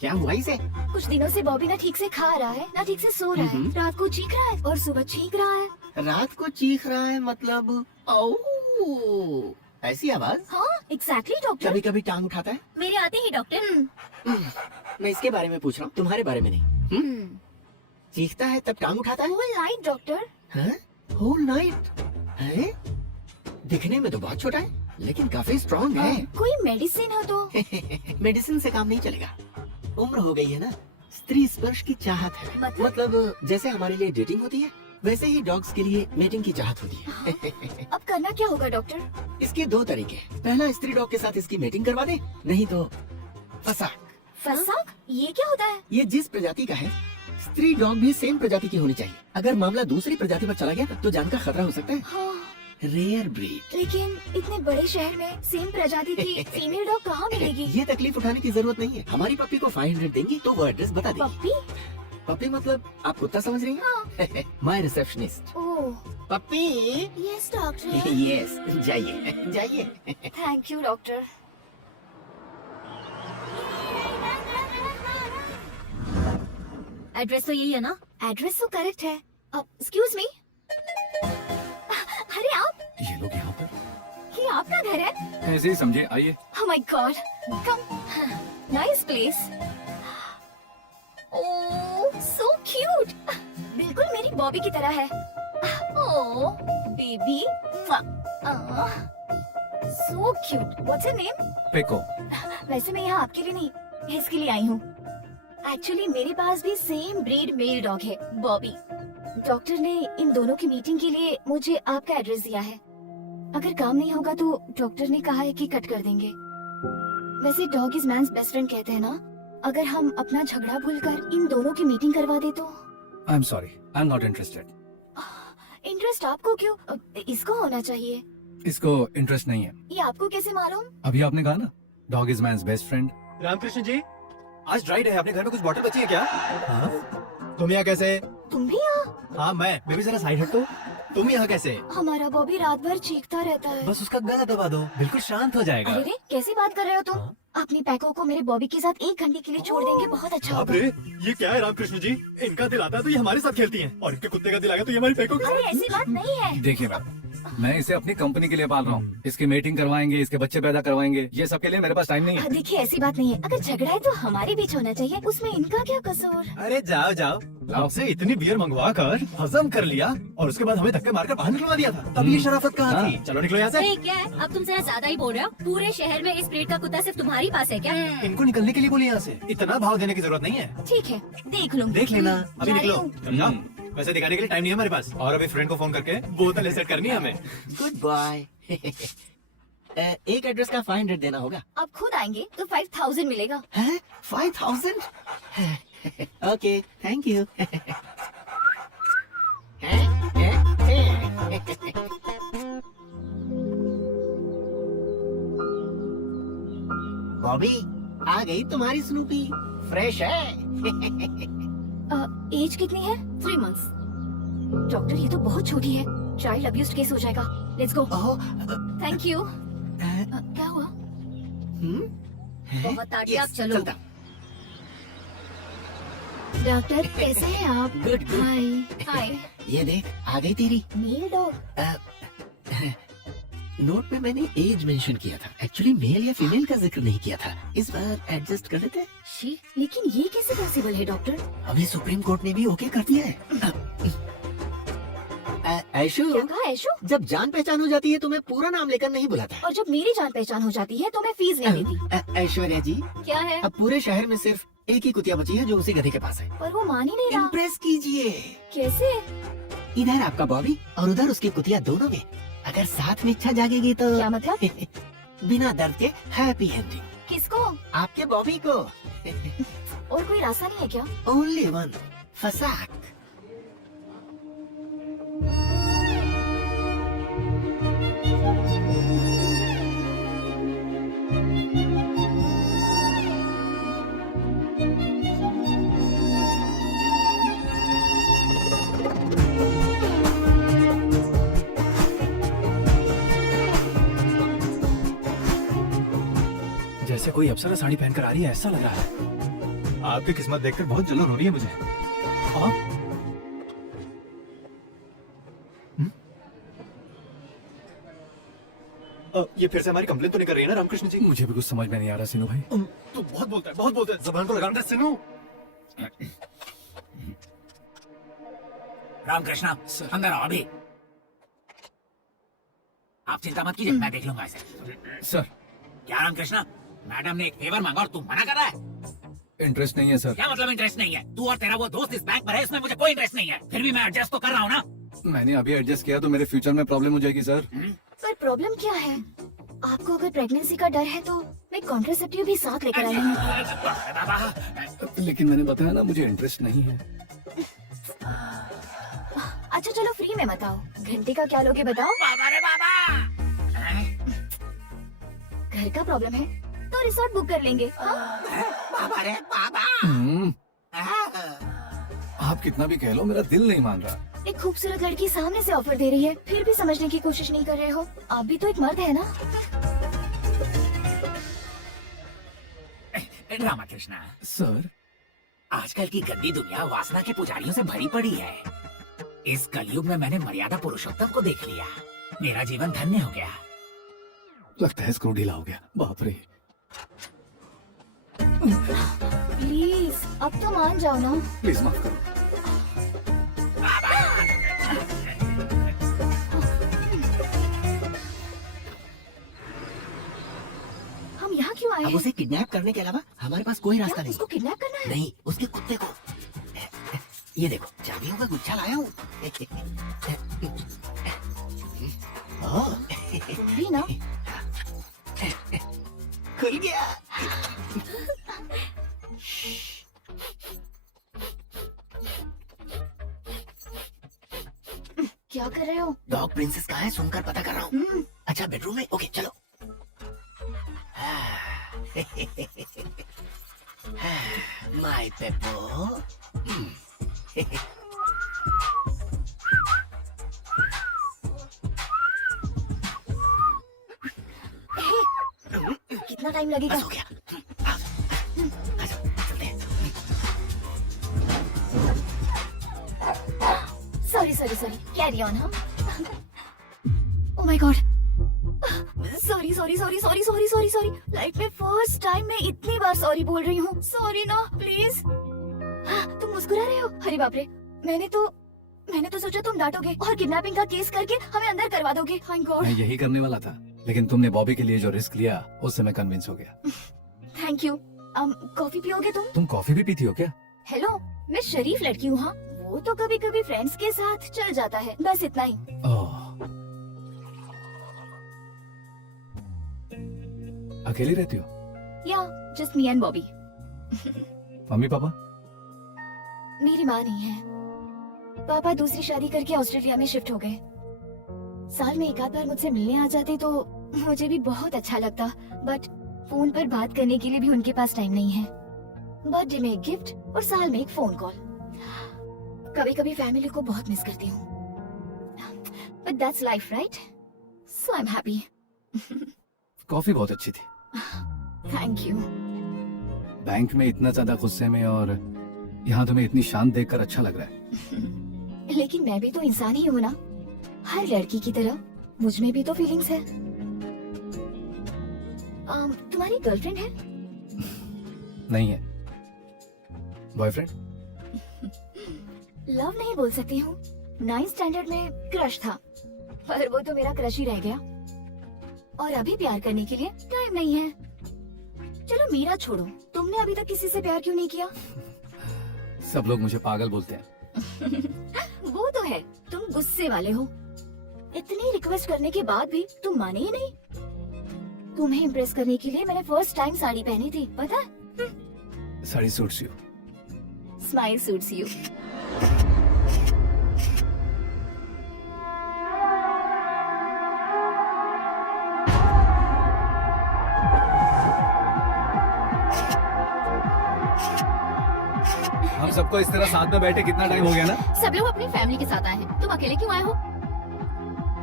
क्या हुआ इसे? कुछ दिनों से बॉबी ना ठीक से खा रहा है, ना ठीक से सो रहा है। रात को चीख रहा है और सुबह चीख रहा है। रात को चीख रहा है मतलब? ओह, ऐसी आवाज? हाँ, एग्जैक्टली डॉक्टर। कभी कभी टांग उठाता है। मेरे आते ही डॉक्टर। मैं इसके बारे में पूछ रहा हूँ, तुम्हारे बारे में नहीं। चीखता है तब टांग उठाता है? Whole night doctor. Whole night है? दिखने में तो बहुत छोटा है, लेकिन काफी स्ट्रॉन्ग है। कोई मेडिसिन हो तो? मेडिसिन से काम नहीं चलेगा। उम्र हो गई है ना, स्त्री स्पर्श की चाहत है। मतलब जैसे हमारे लिए डेटिंग होती है, वैसे ही डॉग्स के लिए मेटिंग की चाहत होती है। अब करना क्या होगा डॉक्टर? इसके दो तरीके हैं। पहला, स्त्री डॉग के साथ इसकी मेटिंग करवा दे, नहीं तो फसाक। फसाक? ये क्या होता है? ये जिस प्रजाति का है, स्त्री डॉग भी सेम प्रजाति की होनी चाहिए। अगर मामला दूसरी प्रजाति पर चला गया तो जान का खतरा हो सकता है। हाँ, रेयर ब्रीड। लेकिन इतने बड़े शहर में सेम प्रजाति की फीमेल डॉग कहाँ मिलेगी? ये तकलीफ उठाने की जरूरत नहीं है। हमारी पप्पी को 500 देंगी तो वो एड्रेस बता देगी। पप्पी? पप्पी मतलब आप कुत्ता समझ रही हैं? My receptionist. Oh, puppy. Yes doctor. Yes, जाइए जाइए। Thank you doctor. एड्रेस तो यही है ना? एड्रेस तो करेक्ट है। अब एक्सक्यूज मी, अरे आप, ये लोग यहाँ पर ये आपका घर है? ऐसे ही समझे, आइए। Oh my God, come, nice place. Oh, so cute. बिल्कुल मेरी बॉबी की तरह है। Oh, baby. So cute. What's your name? Phaco. वैसे मैं यहाँ आपके लिए नहीं, इसके लिए आई हूँ। एक्चुअली मेरे पास भी सेम ब्रीड मेल डॉग है, बॉबी। डॉक्टर ने इन दोनों की मीटिंग के लिए मुझे आपका एड्रेस दिया है। अगर काम नहीं होगा तो डॉक्टर ने कहा है कि कट कर देंगे। वैसे dog is man's best friend कहते हैं ना, अगर हम अपना झगड़ा भूलकर इन दोनों की मीटिंग करवा दे तो? I am sorry, I am not interested. Interest आपको क्यों? इसको होना चाहिए। इसको इंटरेस्ट नहीं है। ये आपको कैसे मालूम? अभी आपने कहा ना, dog is man's best friend. Ramakrishna ji, आज ड्राई डे है, अपने घर में कुछ बॉटल बची है क्या? हाँ? तुम यहाँ कैसे? तुम भी यहाँ? हाँ मैं बेबी जरा साइड हट तो। तुम यहाँ कैसे? हमारा बॉबी रात भर चीखता रहता है। बस उसका गला दबा दो, बिल्कुल शांत हो जाएगा। अरे रे, कैसी बात कर रहे हो तुम? अपनी पैको को मेरे बॉबी के साथ 1 घंटे के लिए छोड़ देंगे, बहुत अच्छा बाप होगा। रे, ये क्या है रामकृष्ण जी? इनका दिल आता है तो ये हमारे साथ खेलती हैं, और इनके कुत्ते का दिल आ गया तो ये हमारी पैको। अरे ऐसी बात नहीं है। देखिए मैं इसे अपनी कंपनी के लिए पाल रहा हूँ। इसकी मीटिंग करवाएंगे, इसके बच्चे पैदा करवाएंगे, ये सब के लिए मेरे पास टाइम नहीं है। देखिए ऐसी बात नहीं है, अगर झगड़ा है तो हमारे बीच होना चाहिए, उसमें इनका क्या कसूर? अरे जाओ जाओ, आपसे इतनी बियर मंगवा कर हजम कर लिया और उसके बाद हमें धक्के मारकर बाहर निकलवा दिया था, तब ये शराफत कहाँ थी? चलो निकलो यहाँ से। अरे क्या है, अब तुम जरा ज्यादा ही बोल रहे हो। पूरे शहर में इस ब्रीड का कुत्ता सिर्फ तुम्हारी पास है क्या? इनको निकलने के लिए बोली यहाँ से, इतना भाव देने की जरूरत नहीं है। ठीक है, देख लूंगी। देख लेना, अभी जा निकलो। रही हूँ। चलो जाओ। वैसे दिखाने के लिए टाइम नहीं है हमारे पास, और अभी फ्रेंड को फोन करके बोतल सेट करनी है हमें। Good boy. एक एड्रेस का 500 देना होगा। आप खुद आएंगे तो 5000 मिलेगा। है 5000? Okay, thank you. बॉबी, आ गई तुम्हारी स्नूपी। फ्रेश है। एज कितनी है? 3 मंथ्स। डॉक्टर ये तो बहुत छोटी है, चाइल्ड अब्यूज केस हो जाएगा। Let's go. Thank you. क्या हुआ? बहुत आगे, आप चलो। डॉक्टर कैसे हैं आप? Good good. Hi hi. ये देख, आ गई तेरी मेल डॉग। नोट में मैंने एज मेंशन किया था, एक्चुअली मेल या फीमेल का जिक्र नहीं किया था। इस बार एडजस्ट कर लेते हैं। शी, लेकिन ये कैसे पॉसिबल है डॉक्टर? अभी सुप्रीम कोर्ट ने भी ओके कर दिया है। ऐशु, क्या कहा ऐशु? जब जान पहचान हो जाती है तो मैं पूरा नाम लेकर नहीं बुलाता। और जब मेरी जान पहचान हो जाती है तो मैं फीस नहीं देती। ऐश्वर्या जी, क्या है? अब पूरे शहर में सिर्फ एक ही कुतिया बची है जो उसी गधे के पास है। पर वो मान ही नहीं रहा। इम्प्रेस कीजिए। कैसे? इधर आपका बॉबी और उधर उसकी कुतिया, दोनों में अगर साथ में इच्छा जागेगी तो क्या मतलब? बिना दर्द के हैप्पी एंडिंग। किसको? आपके बॉबी को। और कोई रास्ता नहीं है क्या? ओनली वन, फसाक। जैसे कोई अप्सरा साड़ी पहनकर आ रही है ऐसा लग रहा है। आपकी किस्मत देखकर बहुत जलन हो रही है मुझे। ये फिर से हमारी कंप्लेन तो नहीं कर रही है ना रामकृष्ण जी? मुझे भी कुछ समझ में नहीं आ रहा सिनू भाई। तू बहुत बोलता है, बहुत बोलता है, ज़बान को लगाम दे सिनू। रामकृष्णा, अंदर आओ अभी। आप चिंता मत कीजिए, मैं देख लूंगा इसे। सर, क्या रामकृष्णा, मैडम ने एक फेवर मांगा और तू मना कर रहा है? इंटरेस्ट नहीं है सर। क्या मतलब इंटरेस्ट नहीं है? तू और तेरा वो दोस्त इस बैंक पर है, इसमें मुझे कोई इंटरेस्ट नहीं है। फिर भी मैं एडजस्ट तो कर रहा हूँ ना। मैंने अभी एडजस्ट किया तो मेरे फ्यूचर में प्रॉब्लम हो जाएगी सर। पर प्रॉब्लम क्या है? आपको अगर प्रेगनेंसी का डर है तो मैं कॉन्ट्रासेप्टिव भी साथ लेकर आई हूँ। लेकिन मैंने बताया ना, मुझे इंटरेस्ट नहीं है। अच्छा चलो फ्री में मत आओ। घंटे का क्या लोगे बताओ? बाबा रे बाबा। घर का प्रॉब्लम है तो रिसोर्ट बुक कर लेंगे। हाँ? बाबा रे बाबा। आप कितना भी कह लो, मेरा दिल नहीं मान रहा। एक खूबसूरत लड़की सामने से ऑफर दे रही है, फिर भी समझने की कोशिश नहीं कर रहे हो। आप भी तो एक मर्द है ना? रामकृष्णा सर, आजकल की गंदी दुनिया वासना के पुजारियों से भरी पड़ी है। इस कलयुग में मैंने मर्यादा पुरुषोत्तम को देख लिया, मेरा जीवन धन्य हो गया। लगता है स्क्रू ढीला हो गया। बाप रे। प्लीज अब तो मान जाओ ना। प्लीज माफ करो। हम यहाँ क्यों आए अब हैं? उसे किडनैप करने के अलावा हमारे पास कोई रास्ता क्या नहीं। उसको किडनैप करना है? नहीं, उसके कुत्ते को। ये देखो, चाबियों का गुच्छा लाया हूँ। तुम भी ना। खुल गया। प्रिंसेस कहाँ है सुनकर पता कर रहा हूँ। अच्छा बेडरूम में, ओके चलो। माय पेपो। कितना टाइम लगेगा? बस हो गया। आजा, चलते हैं। Sorry sorry sorry, carry on. हाँ, oh my god, sorry sorry sorry sorry sorry sorry sorry. Life में फर्स्ट टाइम मैं इतनी बार सॉरी बोल रही हूँ। सॉरी ना प्लीज। तुम मुस्कुरा रहे हो? अरे बाप रे, मैंने तो सोचा तुम डांटोगे और किडनैपिंग का केस करके हमें अंदर करवा दोगे। Thank God. मैं यही करने वाला था, लेकिन तुमने बॉबी के लिए जो रिस्क लिया उससे मैं कन्विंस हो गया। Thank you. कॉफी पियोगे तुम? तुम कॉफी भी पीती हो क्या? हेलो, मैं शरीफ लड़की हूँ। हाँ, वो तो कभी कभी फ्रेंड्स के साथ चल जाता है, बस इतना ही। ओह, अकेली रहती हो? या just me and Bobby. Mummy papa? मेरी माँ नहीं है। पापा दूसरी शादी करके ऑस्ट्रेलिया में शिफ्ट हो गए। साल में एक आध बार मुझसे मिलने आ जाते तो मुझे भी बहुत अच्छा लगता, बट फोन पर बात करने के लिए भी उनके पास टाइम नहीं है। बर्थडे में एक गिफ्ट और साल में एक फोन कॉल। कभी कभी फैमिली को बहुत मिस करती हूँ, but that's life right, so I am happy. Coffee बहुत अच्छी थी। Thank you. बैंक में इतना ज्यादा गुस्से में और यहाँ तुम्हें इतनी शांत देखकर अच्छा लग रहा है। लेकिन मैं भी तो इंसान ही हूँ ना, हर लड़की की तरह मुझ में भी तो फीलिंग्स है। तुम्हारी गर्लफ्रेंड है? नहीं है। बॉयफ्रेंड? लव नहीं बोल सकती हूँ। 9th स्टैंडर्ड में क्रश था, पर वो तो मेरा क्रश ही रह गया। और अभी प्यार करने के लिए टाइम नहीं है। चलो मेरा छोड़ो, तुमने अभी तक किसी से प्यार क्यों नहीं किया? सब लोग मुझे पागल बोलते हैं। वो तो है, तुम गुस्से वाले हो। इतनी रिक्वेस्ट करने के बाद भी तुम माने ही नहीं। तुम्हें इम्प्रेस करने के लिए मैंने फर्स्ट टाइम साड़ी पहनी थी, पता है? Sari suits you. Smile suits you. हम सबको इस तरह साथ में बैठे कितना टाइम हो गया ना? सब लोग अपनी फैमिली के साथ आए हैं, तुम अकेले क्यों आए हो?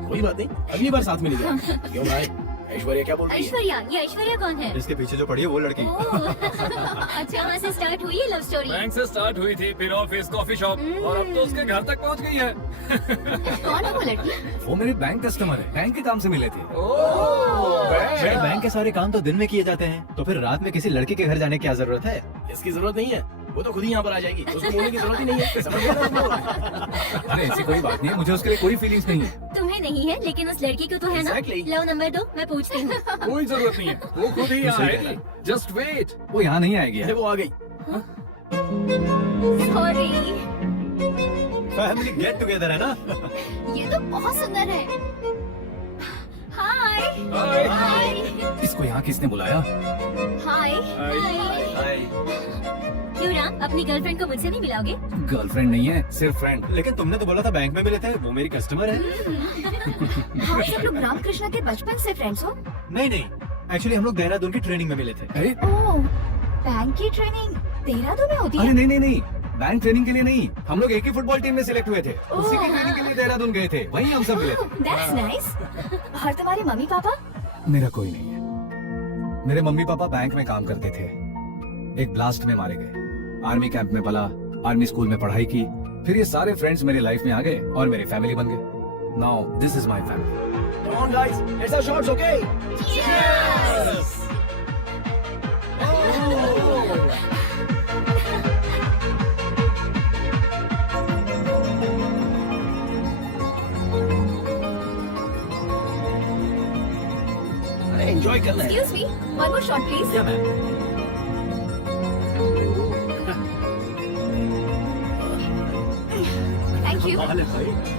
कोई बात नहीं, अगली बार साथ मिलेंगे। क्यों भाई? ऐश्वर्या क्या बोल रही है? ऐश्वर्या, ये ऐश्वर्या कौन है? इसके पीछे जो पड़ी है वो लड़की। अच्छा, वहाँ से स्टार्ट हुई है लव स्टोरी। बैंक से स्टार्ट हुई थी, फिर ऑफिस, कॉफी शॉप और अब तो उसके घर तक पहुंच गई है। कौन है वो लड़की? वो मेरे बैंक कस्टमर है, बैंक के काम से मिले थे। शायद बैंक के सारे काम तो दिन में किए जाते हैं, तो फिर रात में किसी लड़की के घर जाने की क्या जरूरत है? इसकी जरूरत नहीं है, वो तो खुद ही यहाँ पर आ जाएगी, उसको बोलने की जरूरत ही नहीं है। समझ गए ना तुम लोग? अरे ऐसी कोई बात नहीं है, मुझे उसके लिए कोई फीलिंग्स नहीं है। तुम्हें नहीं है, लेकिन उस लड़की को तो है ना? Exactly. लो नंबर दो, मैं पूछती हूँ। कोई जरूरत नहीं है, वो खुद ही सही कह आएगी। Just wait. वो यहाँ नहीं आएगी। अरे वो आ गई। सॉरी। फैमिली गेट टुगेदर है ना? ये तो बहुत सुंदर है। हाय। हाय। हाय। इसको यहाँ किसने बुलाया? हाय। क्यों राम, अपनी गर्लफ्रेंड को मुझसे नहीं मिलाओगे? गर्लफ्रेंड नहीं है, सिर्फ फ्रेंड। लेकिन तुमने तो बोला था बैंक में मिले थे, वो मेरी कस्टमर है। हाँ, सब लोग रामकृष्णा के बचपन से फ्रेंड्स हो? नहीं नहीं, एक्चुअली हम लोग देहरादून की ट्रेनिंग में मिले थे। अरे ओह, बैंक की ट्रेनिंग देहरादून में होती अरे है? नहीं नहीं नहीं, बैंक ट्रेनिंग के लिए नहीं, हम लोग एक ही फुटबॉल टीम में सिलेक्ट हुए थे, उसी की ट्रेनिंग के लिए देहरादून गए थे, वहीं हम सब मिले थे। That's nice. और तुम्हारे मम्मी पापा? मेरा कोई नहीं है। मेरे मम्मी पापा बैंक में काम करते थे, एक ब्लास्ट में मारे गए। आर्मी कैंप में पला, आर्मी स्कूल में पढ़ाई की, फिर ये सारे फ्रेंड्स मेरी लाइफ में आ गए और मेरी फैमिली बन गए। Now this is my family. Come on guys, let's have shots, okay? अरे एंजॉय करना है। Excuse me, one more shot please. क्या मैम? Thank you. हाल है भाई।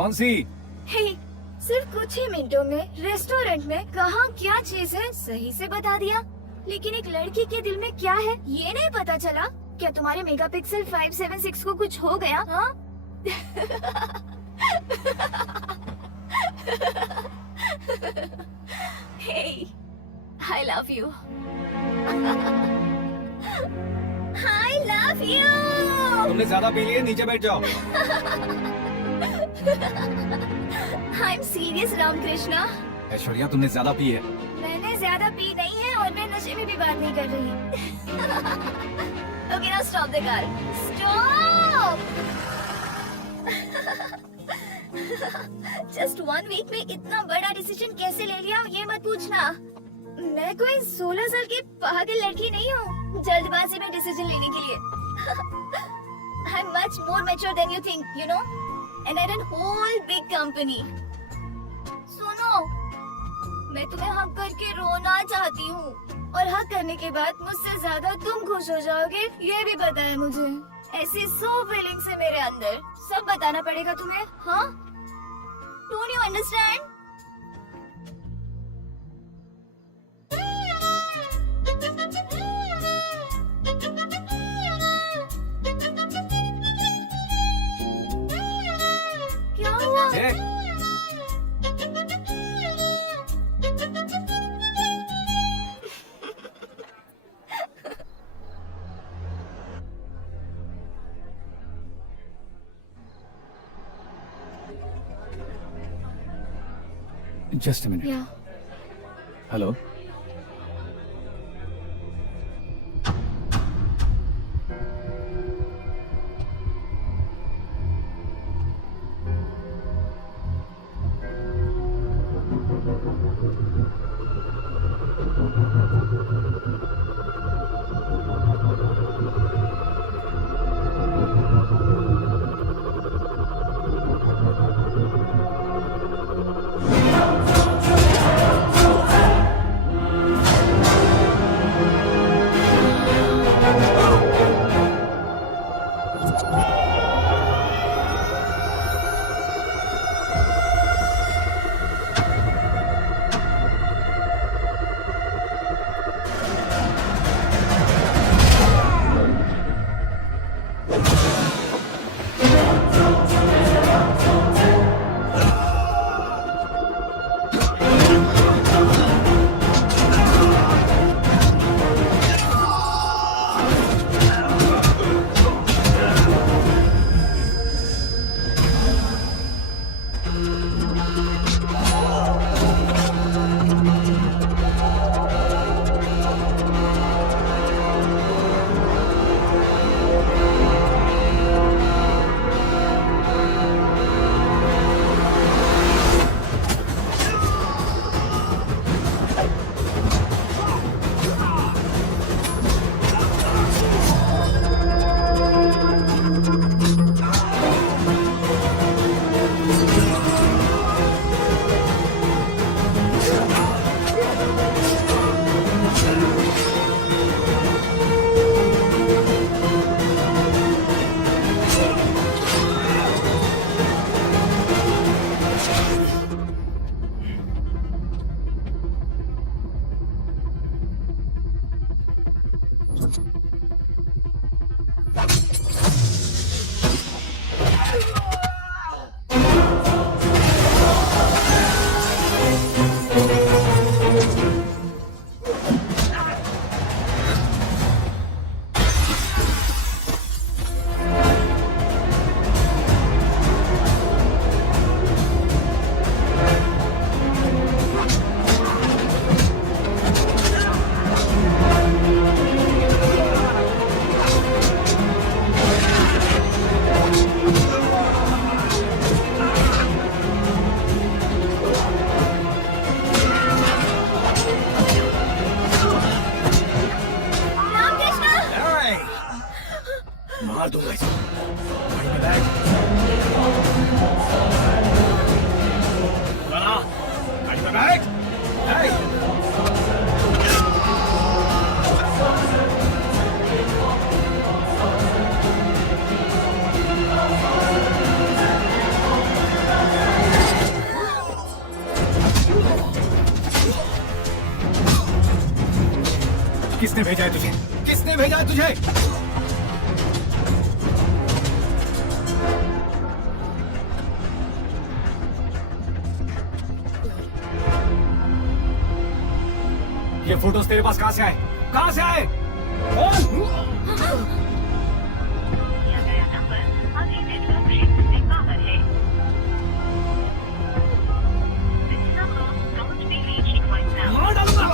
कौन सी? हे, सिर्फ कुछ ही मिनटों में रेस्टोरेंट में कहाँ क्या चीज है सही से बता दिया, लेकिन एक लड़की के दिल में क्या है ये नहीं पता चला। क्या तुम्हारे मेगापिक्सल 576 को कुछ हो गया? हाँ? Hey, I love you. I love you. तुमने ज्यादा पी लिए, नीचे बैठ जाओ। I'm serious, Ramakrishna. ऐश्वर्या तुमने ज्यादा पी है। मैंने ज्यादा पी नहीं है और मैं नशे में भी बात नहीं कर रही। Okay, now stop the car. Stop. Just 1 week में इतना बड़ा डिसीजन कैसे ले लिया ये मत पूछना। मैं कोई 16 साल की पागल लड़की नहीं हूँ जल्दबाजी में डिसीजन लेने के लिए। I'm much more mature than you think, you know, and I run whole big company. सुनो, मैं तुम्हें हक करके रोना चाहती हूँ और हक करने के बाद मुझसे ज्यादा तुम खुश हो जाओगे ये भी पता है मुझे। ऐसी 100 फीलिंग्स है मेरे अंदर, सब बताना पड़ेगा तुम्हें, हाँ? Don't you understand? क्या हुआ? Just a minute. Yeah. Hello. किसने भेजा है तुझे? किसने भेजा है तुझे? ये फोटोज तेरे पास कहां से आए? कहां से आए? मार डालूंगा।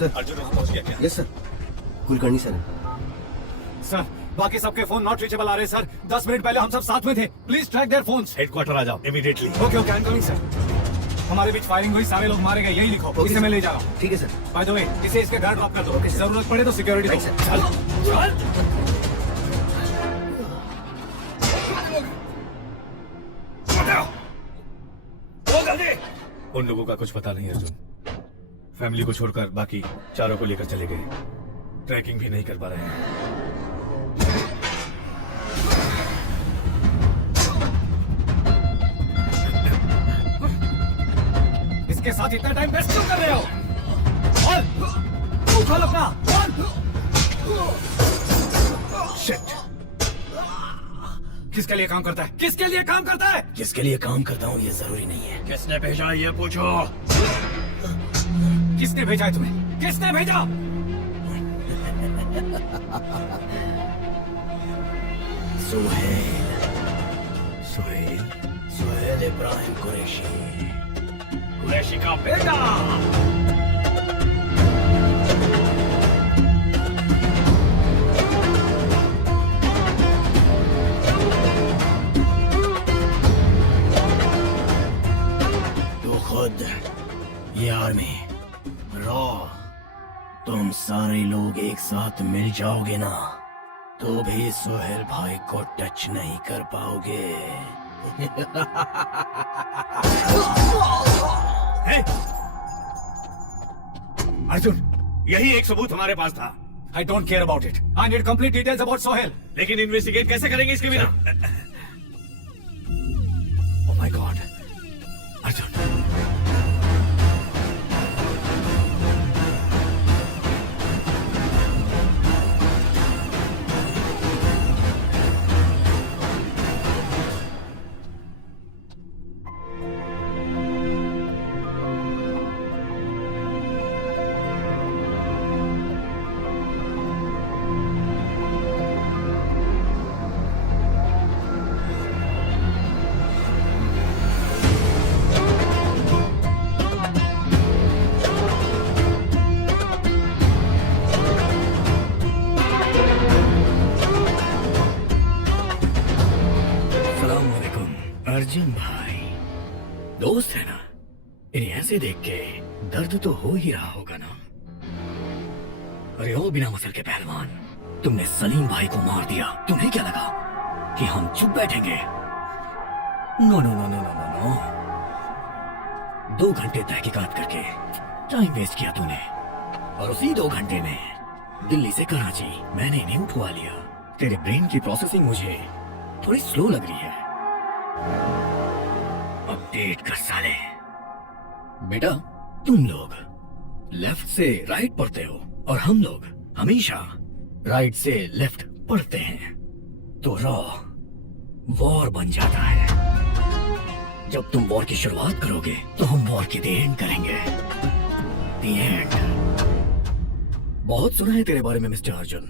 सर अर्जुन वहां पहुंच गया क्या? Yes sir, Kulkarni sir. Sir बाकी सबके फोन नॉट रीचेबल आ रहे हैं सर। 10 मिनट पहले हम सब साथ में थे। Please track their phones. Headquarter आ जाओ immediately. Okay okay, I am coming sir. हमारे बीच फायरिंग हुई, सारे लोग मारे गए, यही लिखो। इसे मैं ले जा रहा हूँ। ठीक है सर। बाय द वे, इसे इसके घर ड्रॉप कर दो। जरूरत पड़े तो सिक्योरिटी दो। सर। चल चल। उन लोगों का कुछ पता नहीं अर्जुन। फैमिली को छोड़कर बाकी चारों को लेकर चले गए। ट्रैकिंग भी नहीं कर पा रहे हैं। इसके साथ इतना टाइम वेस्ट क्यों कर रहे हो? और मुंह खोल अपना। शिट। किसके लिए काम करता है? किसके लिए काम करता है? जिसके लिए काम करता हूँ ये जरूरी नहीं है। किसने भेजा ये पूछो। किसने भेजा है तुम्हें? किसने भेजा? सुहेल। सुहेल। सुहेल इब्राहिम कुरैशी। कुरैशी का बेटा। तो खुद ये आर्मी रॉ, तुम सारे लोग एक साथ मिल जाओगे ना तो भी सुहेल भाई को टच नहीं कर पाओगे। अर्जुन, यही एक सबूत हमारे पास था। I don't care about it. I need complete details about Sohail. लेकिन इन्वेस्टिगेट कैसे करेंगे इसके बिना? ओह माय गॉड। अर्जुन। अर्जुन भाई दोस्त है ना, इन्हें ऐसे देख के दर्द तो हो ही रहा होगा ना। अरे ओ बिना मसल के पहलवान, तुमने सलीम भाई को मार दिया। तुम्हें क्या लगा कि हम चुप बैठेंगे? No no no no no no no. 2 घंटे तहकीकात करके टाइम वेस्ट किया तूने, और उसी 2 घंटे में दिल्ली से कराची मैंने इन्हें उठवा लिया। तेरे ब्रेन की प्रोसेसिंग मुझे थोड़ी स्लो लग रही है। अपडेट कर साले। बेटा तुम लोग लेफ्ट से राइट पढ़ते हो और हम लोग हमेशा राइट से लेफ्ट पढ़ते हैं, तो रॉ वॉर बन जाता है। जब तुम वॉर की शुरुआत करोगे तो हम वॉर की द एंड करेंगे। The end. बहुत सुना है तेरे बारे में mister Arjun,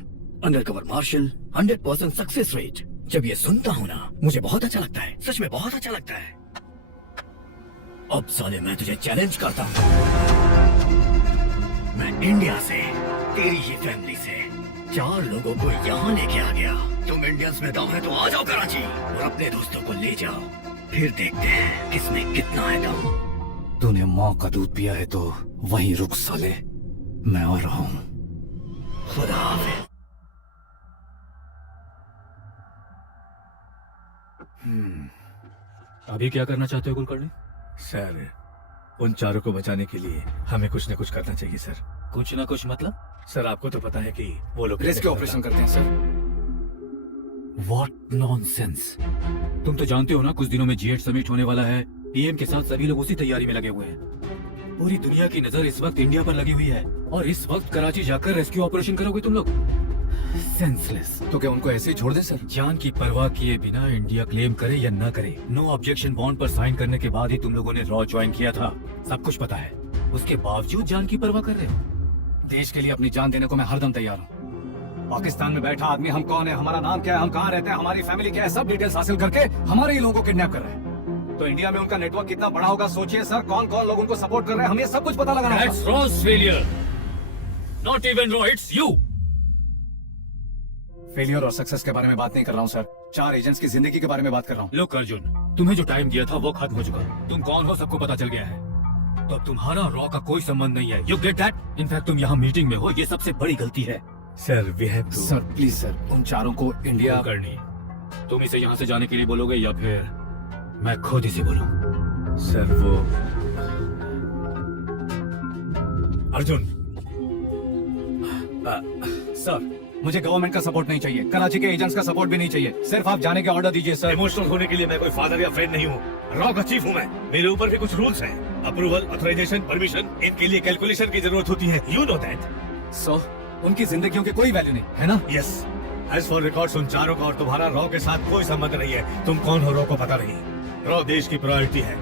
undercover marshal, 100% success rate. जब ये सुनता हूं ना मुझे बहुत अच्छा लगता है, सच में बहुत अच्छा लगता है। अब साले मैं तुझे चैलेंज करता हूं। मैं इंडिया से, तेरी ही फैमिली से 4 लोगों को यहाँ लेके आ गया। तुम इंडियंस में दम है तो आ जाओ कराची और अपने दोस्तों को ले जाओ, फिर देखते हैं किसमें कितना है दम। तूने माँ का दूध पिया है तो वहीं रुक साले, मैं आ रहा हूँ। खुदा हाफिज। अभी क्या करना चाहते हो कुलकर्णी? सर, उन चारों को बचाने के लिए हमें कुछ न कुछ करना चाहिए सर। कुछ ना कुछ मतलब? सर आपको तो पता है कि वो लोग रेस्क्यू ऑपरेशन करते हैं सर। What nonsense. तुम तो जानते हो ना कुछ दिनों में G8 समिट होने वाला है। पीएम के साथ सभी लोग उसी तैयारी में लगे हुए हैं। पूरी दुनिया की नजर इस वक्त इंडिया पर लगी हुई है और इस वक्त कराची जाकर रेस्क्यू ऑपरेशन करोगे तुम लोग। सेंसलेस। तो क्या उनको ऐसे ही छोड़ दे सर? जान की परवाह किए बिना इंडिया क्लेम करे या ना करे, नो ऑब्जेक्शन बॉन्ड पर साइन करने के बाद ही तुम लोगों ने रॉ ज्वाइन किया था। सब कुछ पता है, उसके बावजूद जान की परवाह कर रहे हो। देश के लिए अपनी जान देने को मैं हरदम तैयार हूँ। पाकिस्तान में बैठा आदमी हम कौन है, हमारा नाम क्या है, हम कहाँ रहते हैं, हमारी फैमिली क्या है, सब डिटेल्स हासिल करके हमारे ही लोगों को किडनैप कर रहे हैं। तो इंडिया में उनका नेटवर्क कितना बड़ा होगा सोचिए सर। कौन कौन लोग उनको सपोर्ट कर रहे हैं, हमें सब कुछ पता लगाना That's Raw's failure. Not even Raw, it's you. Failure और सक्सेस के बारे में बात नहीं कर रहा हूँ सर, 4 एजेंट्स की जिंदगी के बारे में बात कर रहा हूँ। लोग अर्जुन, तुम्हें जो टाइम दिया था वो खत्म हो चुका। तुम कौन हो सबको पता चल गया है। तो तुम्हारा रॉ का कोई संबंध नहीं है। You get that? इनफैक्ट तुम यहाँ मीटिंग में हो, ये सबसे बड़ी गलती है। Sir we have to. Sir please sir, उन चारों को इंडिया करनी। तुम इसे यहाँ से जाने के लिए बोलोगे या फिर मैं खुद इसे बोलूं? सर वो अर्जुन। सर मुझे गवर्नमेंट का सपोर्ट नहीं चाहिए, कराची के एजेंट्स का सपोर्ट भी नहीं चाहिए, सिर्फ आप जाने के ऑर्डर दीजिए सर। इमोशनल होने के लिए मैं कोई फादर या फ्रेंड नहीं हूँ। रॉ का चीफ हूँ मैं। मेरे ऊपर भी कुछ रूल्स हैं। अप्रूवल, ऑथराइजेशन, परमिशन, इनके लिए कैलकुलेशन की जरूरत होती है। You know that. सो उनकी जिंदगियों की कोई वैल्यू नहीं है ना? यस। एज फॉर रिकॉर्ड्स उन चारों का और तुम्हारा रॉ के साथ कोई संबंध नहीं है। तुम कौन हो रॉ को पता नहीं। रॉ देश की प्रायोरिटी है।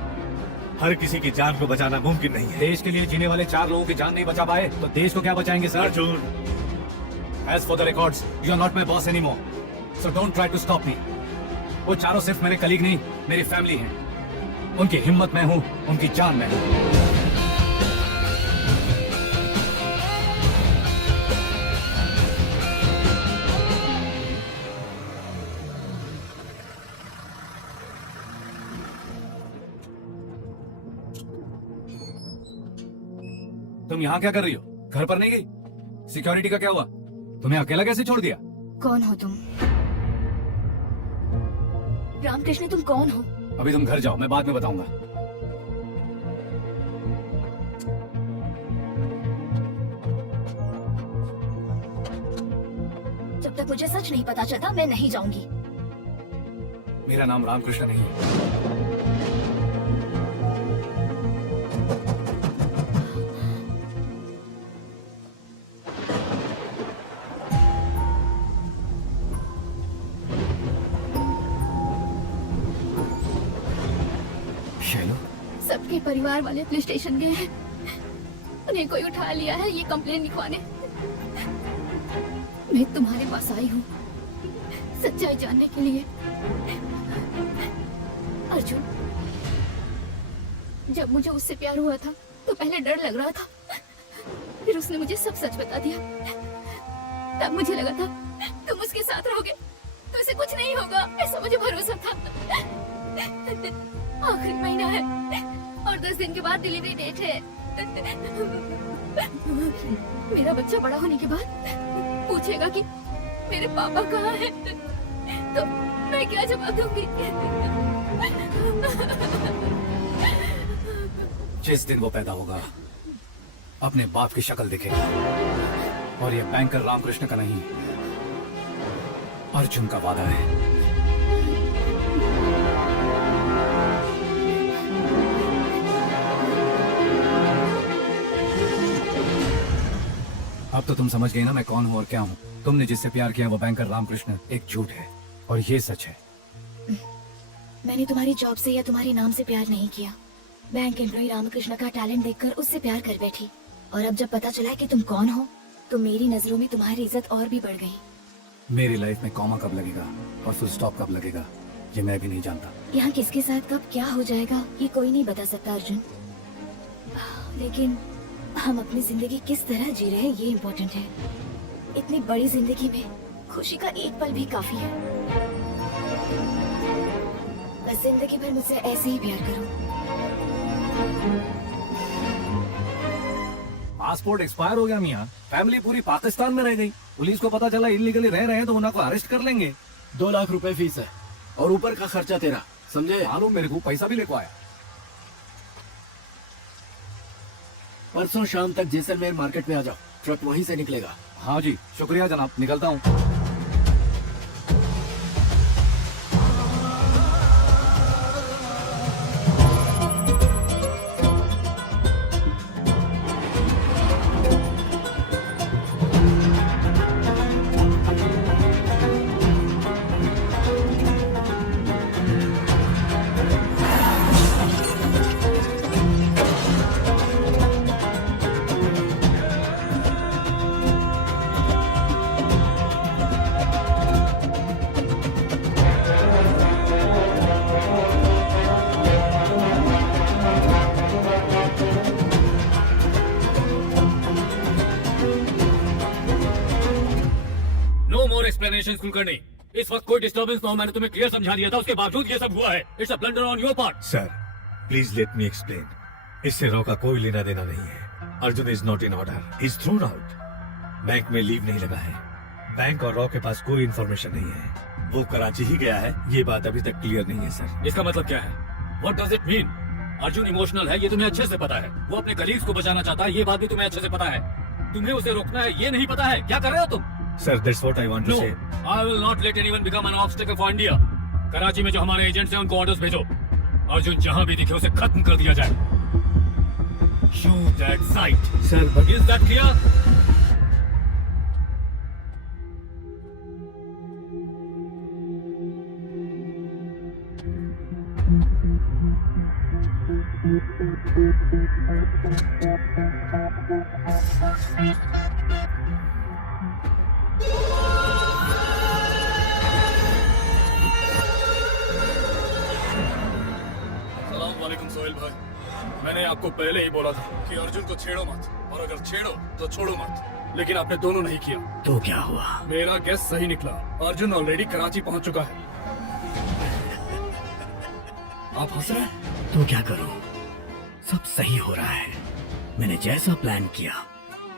हर किसी की जान को बचाना मुमकिन नहीं है। देश के लिए जीने वाले 4 लोगों की जान नहीं बचा पाए तो देश को क्या बचाएंगे sir? Arjun, As for the records, you are not my boss anymore. So don't try to stop me. वो चारों सिर्फ मेरे कलीग नहीं, मेरी फैमिली हैं। उनकी हिम्मत मैं हूँ, उनकी जान मैं हूँ। तुम यहाँ क्या कर रही हो? घर पर नहीं गई? सिक्योरिटी का क्या हुआ? तुम्हें अकेला कैसे छोड़ दिया? कौन हो तुम? रामकृष्ण तुम कौन हो? अभी तुम घर जाओ, मैं बाद में बताऊंगा। जब तक मुझे सच नहीं पता चलता मैं नहीं जाऊंगी। मेरा नाम रामकृष्ण नहीं है। सबके परिवार वाले पुलिस स्टेशन गए हैं, उन्हें कोई उठा लिया है ये कंप्लेन लिखवाने। मैं तुम्हारे पास आई हूँ सच्चाई जानने के लिए। अर्जुन, जब मुझे उससे प्यार हुआ था तो पहले डर लग रहा था, फिर उसने मुझे सब सच बता दिया। तब मुझे लगा था तुम उसके साथ रहोगे तो उसे कुछ नहीं होगा, ऐसा मुझे भरोसा था। आखिरी महीना है और 10 दिन के बाद डिलीवरी डेट है। मेरा बच्चा बड़ा होने के बाद पूछेगा कि मेरे पापा कहाँ हैं, तो मैं क्या जवाब दूंगी? जिस दिन वो पैदा होगा अपने बाप की शक्ल दिखेगा, और ये बैंकर रामकृष्ण का नहीं अर्जुन का वादा है। अब तो तुम समझ गई ना मैं कौन हूँ और क्या हूँ। तुमने जिससे प्यार किया वो बैंकर रामकृष्ण एक झूठ है और ये सच है। मैंने तुम्हारी जॉब से या तुम्हारे नाम से प्यार नहीं किया। बैंक एम्प्लॉय रामकृष्ण का टैलेंट देखकर उससे प्यार कर बैठी, और अब जब पता चला कि तुम कौन हो तो मेरी नजरों में तुम्हारी इज्जत और भी बढ़ गई। मेरी लाइफ में कॉमा कब लगेगा और फुल स्टॉप कब लगेगा ये मैं भी नहीं जानता। यहाँ किसके साथ कब क्या हो जाएगा ये कोई नहीं बता सकता अर्जुन, लेकिन हम अपनी जिंदगी किस तरह जी रहे हैं ये इम्पोर्टेंट है। इतनी बड़ी जिंदगी में खुशी का एक पल भी काफी है। बस जिंदगी भर मुझसे ऐसे ही प्यार करो। पासपोर्ट एक्सपायर हो गया मियाँ, फैमिली पूरी पाकिस्तान में रह गई। पुलिस को पता चला इलीगली रह रहे हैं तो उन्हें को अरेस्ट कर लेंगे। 2 लाख रुपए फीस है और ऊपर का खर्चा तेरा, समझे? मालूम, मेरे को पैसा भी लेको आया। परसों शाम तक जैसलमेर मार्केट में आ जाओ, ट्रक वहीं से निकलेगा। हाँ जी शुक्रिया जनाब, निकलता हूँ। नो मोर एक्सप्लेनेशन कुलकर्णी। इस वक्त कोई डिस्टर्बेंस ना हो, मैंने तुम्हें क्लियर समझा दिया था, उसके बावजूद ये सब हुआ है। It's a blunder on your part. Sir please let me explain. इससे रॉ का कोई लेना देना नहीं है। Arjun is not in order, is thrown out. Bank में लीव नहीं लगा है। बैंक और रॉ के पास कोई इन्फॉर्मेशन नहीं है। वो कराची ही गया है, ये बात अभी तक क्लियर नहीं है सर। इसका मतलब क्या है? What does it mean? Arjun emotional है, ये तुम्हें अच्छे से पता है। वो अपने कलीग्स को बचाना चाहता है, ये बात भी तुम्हें अच्छे से पता है। तुम्हें उसे रोकना है, ये नहीं पता है। क्या कर रहे हो तुम? Sir that's what I want to know, say. I will not let anyone become an obstacle for India. Karachi में जो हमारे एजेंट्स हैं उनको ऑर्डर्स भेजो। अर्जुन जहां भी दिखे उसे खत्म कर दिया जाए। Shoot at site. Sir is that clear? वालेकुम सोहेल भाई, मैंने आपको पहले ही बोला था कि अर्जुन को छेड़ो मत, और अगर छेड़ो तो छोड़ो मत, लेकिन आपने दोनों नहीं किया। तो क्या हुआ? मेरा गेस सही निकला। अर्जुन ऑलरेडी कराची पहुंच चुका है। आप हंस रहे हैं? तो क्या करूं? सब सही हो रहा है। मैंने जैसा प्लान किया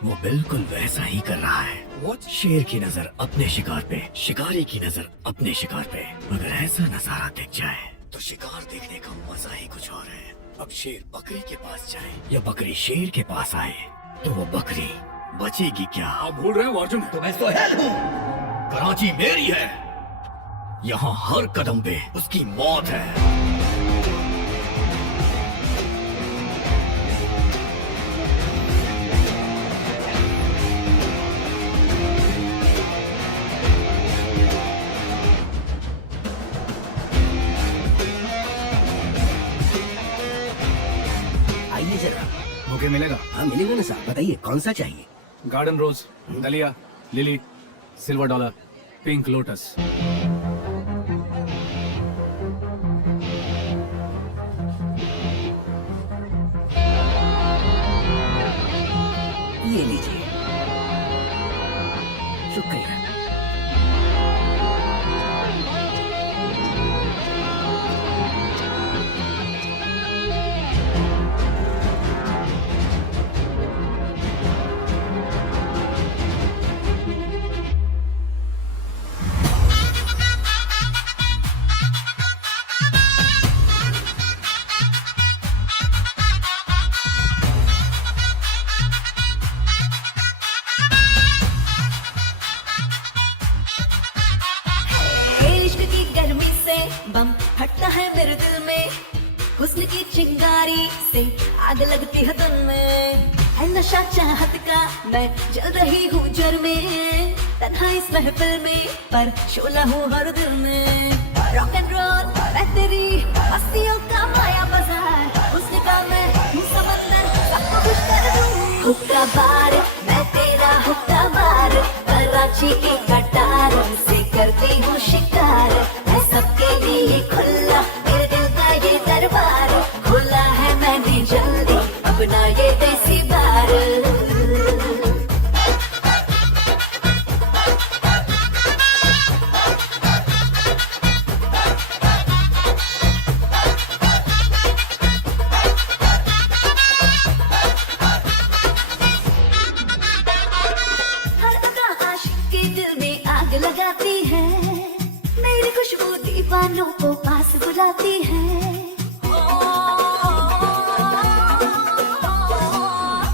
वो बिल्कुल वैसा ही कर रहा है। What? शेर की नजर अपने शिकार पे, शिकारी की नजर अपने शिकार पे। अगर ऐसा नजारा दिख जाए तो शिकार देखने का मजा ही कुछ और है। अब शेर बकरी के पास जाए या बकरी शेर के पास आए तो वो बकरी बचेगी क्या? आप भूल रहे हो अर्जुन है। तो मैं सोहेल हूँ। कराची मेरी है। यहाँ हर कदम पे उसकी मौत है। आइए जरा। बुके मिलेगा? हाँ मिलेगा ना साहब, बताइए कौन सा चाहिए? गार्डन रोज, दलिया, lily, silver dollar, pink lotus. ये लीजिए। शुक्रिया। इश्क की गर्मी से बम फटता है मेरे दिल में, हुस्न की चिंगारी से आग लगती है दिल में। है नशा चाहत का, मैं जल रही हूँ जर में, तन्हा इस महफिल में पर शोला हूँ हर दिल में। रॉक एंड रोल मैं तेरी मस्तियों का माया बाजार, हुस्न का मैं हूँ समंदर, सबको खुश कर दूँ। हुक्का बार मैं तेरा हुक्का बार, कराची की कटार से करती हूँ शिकार। मैं सबके लिए खुला मेरे दिल का ये दरबार, खुला है मैंने जल्दी अपना ये देसी बार। हर अदा आशिक के दिल में आग लगाती है, मेरी खुशबू दीवानों को पास बुलाती है।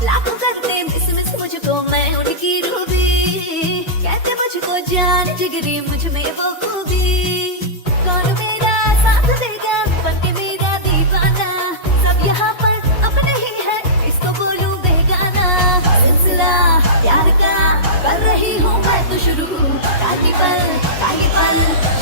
लाखों करते मिस मुझको, मैं उनकी रूबी, कहते मुझको जान जिगरी मुझ में वो खूबी। कौन मेरा साथ देगा बनके मेरा दीवाना, सब यहाँ पर अपने ही है, इसको बोलूं बेगाना। सिलसिला प्यार का कर रही हूँ मैं तो शुरू, ताकि पल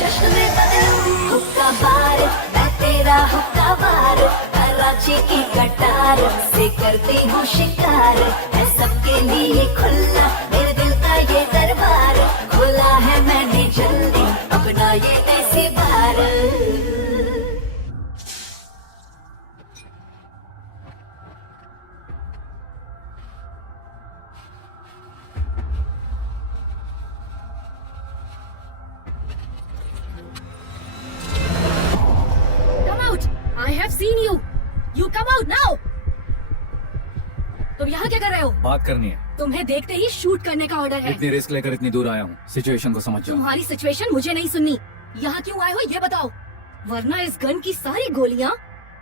जश्न में बदलूं। हुक्का बार मैं तेरा हुक्का बार, कराची की कटार से करती हूँ शिकार। मैं सबके लिए खुला मेरे दिल का ये दरबार, खुला है मैंने जल्दी अपना ये देसी बार। यहाँ क्या कर रहे हो? बात करनी है। तुम्हें देखते ही शूट करने का ऑर्डर है। इतनी रिस्क लेकर इतनी दूर आया हूँ, सिचुएशन को समझ जाओ। तुम्हारी सिचुएशन मुझे नहीं सुननी। यहाँ क्यों आए हो ये बताओ, वरना इस गन की सारी गोलियाँ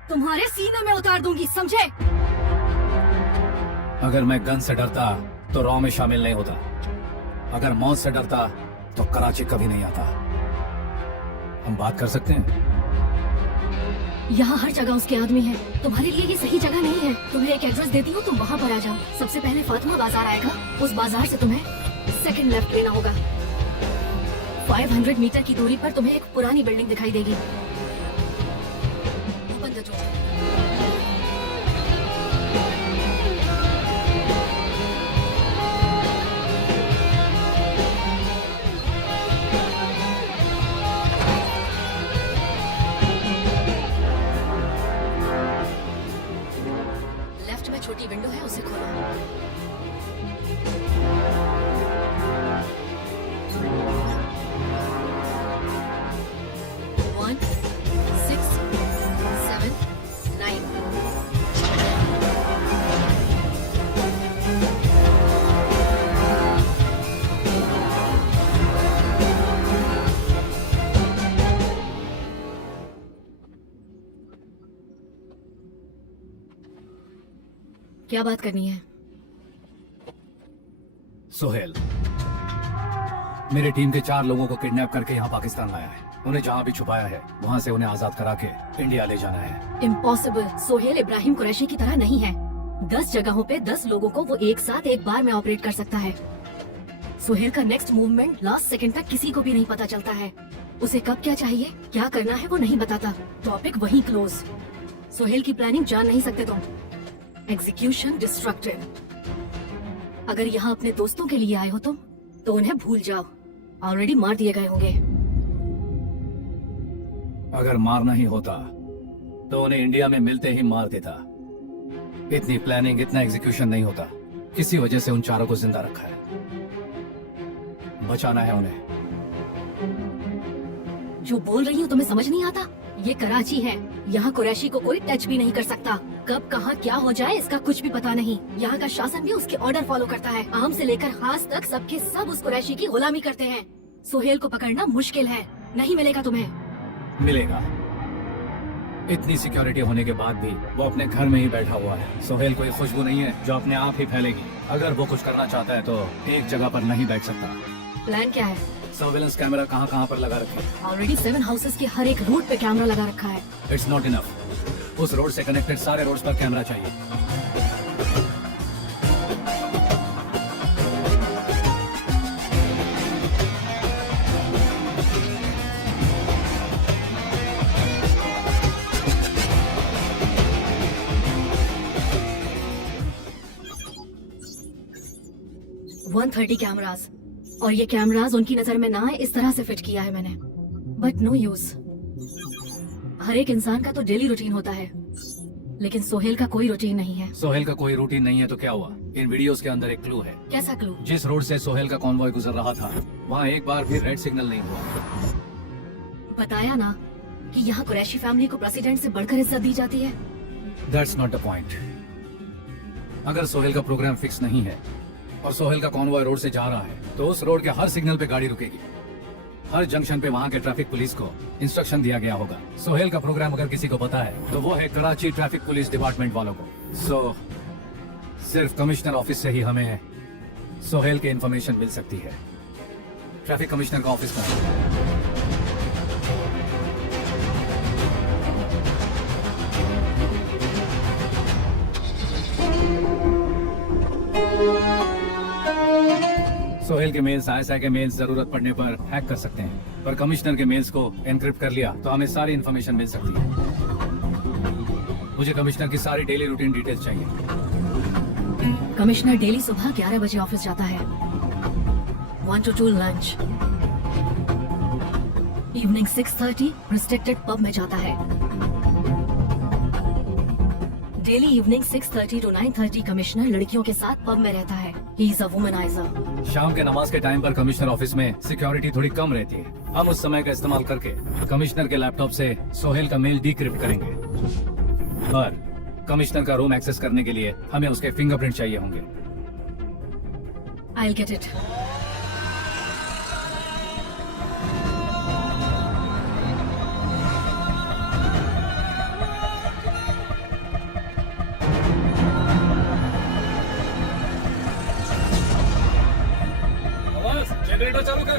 तुम्हारे सीने में उतार दूंगी, समझे? अगर मैं गन से डरता तो रॉ में शामिल नहीं होता। अगर मौत से डरता तो कराची कभी नहीं आता। हम बात कर सकते हैं? यहाँ हर जगह उसके आदमी हैं। तुम्हारे लिए ये सही जगह नहीं है। तुम्हें एक एड्रेस देती हूँ, तुम वहाँ पर आ जाओ। सबसे पहले फातिमा बाजार आएगा, उस बाजार से तुम्हें सेकंड लेफ्ट लेना होगा। 500 मीटर की दूरी पर तुम्हें एक पुरानी बिल्डिंग दिखाई देगी। Open the door. लेफ्ट में छोटी विंडो है, उसे खोलो। One, 6, 7, 9। क्या बात करनी है? सोहेल मेरे टीम के 4 लोगों को किडनैप करके यहाँ पाकिस्तान लाया है। उन्हें जहाँ भी छुपाया है वहाँ से उन्हें आजाद करा के इंडिया ले जाना है। इम्पॉसिबल। सोहेल इब्राहिम कुरैशी की तरह नहीं है। 10 जगहों पे 10 लोगों को वो एक साथ एक बार में ऑपरेट कर सकता है। सोहेल का नेक्स्ट मूवमेंट लास्ट सेकंड तक किसी को भी नहीं पता चलता है। उसे कब क्या चाहिए, क्या करना है वो नहीं बताता। टॉपिक वहीं क्लोज। सोहेल की प्लानिंग जान नहीं सकते तुम। Execution destructive. अगर यहाँ अपने दोस्तों के लिए आए हो तुम, तो उन्हें भूल जाओ, ऑलरेडी मार दिए गए होंगे। अगर मारना ही होता तो उन्हें इंडिया में मिलते ही मार देता। इतनी प्लानिंग, इतना एग्जीक्यूशन नहीं होता। किसी वजह से उन 4 को जिंदा रखा है। बचाना है उन्हें। जो बोल रही हूँ तुम्हें समझ नहीं आता? ये कराची है, यहाँ कुरैशी को कोई टच भी नहीं कर सकता। कब कहाँ क्या हो जाए इसका कुछ भी पता नहीं। यहाँ का शासन भी उसके ऑर्डर फॉलो करता है। आम से लेकर खास तक सबके सब उस कुरैशी की गुलामी करते हैं। सोहेल को पकड़ना मुश्किल है, नहीं मिलेगा तुम्हें। मिलेगा। इतनी सिक्योरिटी होने के बाद भी वो अपने घर में ही बैठा हुआ है। सोहेल कोई खुशबू नहीं है जो अपने आप ही फैलेगी। अगर वो कुछ करना चाहता है तो एक जगह पर नहीं बैठ सकता। प्लान क्या है? सर्वेलेंस कैमरा कहाँ कहाँ पर लगा रखे? ऑलरेडी 7 हाउसेस के हर एक रूट पे कैमरा लगा रखा है। It's not enough. उस रोड से कनेक्टेड सारे रोड्स पर कैमरा चाहिए। वन 130 कैमरास, और ये कैमरास उनकी नजर में ना आए इस तरह से फिट किया है मैंने। But no use. हर एक इंसान का तो डेली रूटीन होता है, लेकिन सोहेल का कोई रूटीन नहीं है। सोहेल का कोई रूटीन नहीं है तो क्या हुआ? इन वीडियोस के अंदर एक क्लू है। कैसा क्लू? जिस रोड से सोहेल का कॉन्वॉय गुजर रहा था वहाँ एक बार भी रेड सिग्नल नहीं हुआ। बताया ना कि यहाँ कुरैशी फैमिली को प्रेसिडेंट से बढ़कर इज्जत दी जाती है। That's not the point. अगर सोहेल का प्रोग्राम फिक्स नहीं है और सोहेल का कॉन्वॉय रोड से जा रहा है तो उस रोड के हर सिग्नल पे गाड़ी रुकेगी। हर जंक्शन पे वहाँ के ट्रैफिक पुलिस को इंस्ट्रक्शन दिया गया होगा। सोहेल का प्रोग्राम अगर किसी को पता है तो वो है कराची ट्रैफिक पुलिस डिपार्टमेंट वालों को। सो सिर्फ कमिश्नर ऑफिस से ही हमें सोहेल की इंफॉर्मेशन मिल सकती है। ट्रैफिक कमिश्नर का ऑफिस कहाँ है? सोहेल के मेल्स, आईएसआई के मेल्स जरूरत पड़ने पर हैक कर सकते हैं, पर कमिश्नर के मेल्स को एनक्रिप्ट कर लिया तो हमें सारी इन्फॉर्मेशन मिल सकती है। मुझे कमिश्नर की सारी डेली रूटीन डिटेल्स चाहिए। कमिश्नर डेली सुबह 11 बजे ऑफिस जाता है। 1 to 2 lunch. Evening 6:30 restricted pub में जाता है। डेली इवनिंग 6:30 to 9:30 कमिश्नर लड़कियों के साथ पब में रहता है। He is a womaniser. शाम के नमाज के टाइम पर कमिश्नर ऑफिस में सिक्योरिटी थोड़ी कम रहती है। हम उस समय का इस्तेमाल करके कमिश्नर के लैपटॉप से सोहेल का मेल डिक्रिप्ट करेंगे। पर कमिश्नर का रूम एक्सेस करने के लिए हमें उसके फिंगरप्रिंट चाहिए होंगे। I'll get it. जनरेटर चालू कर।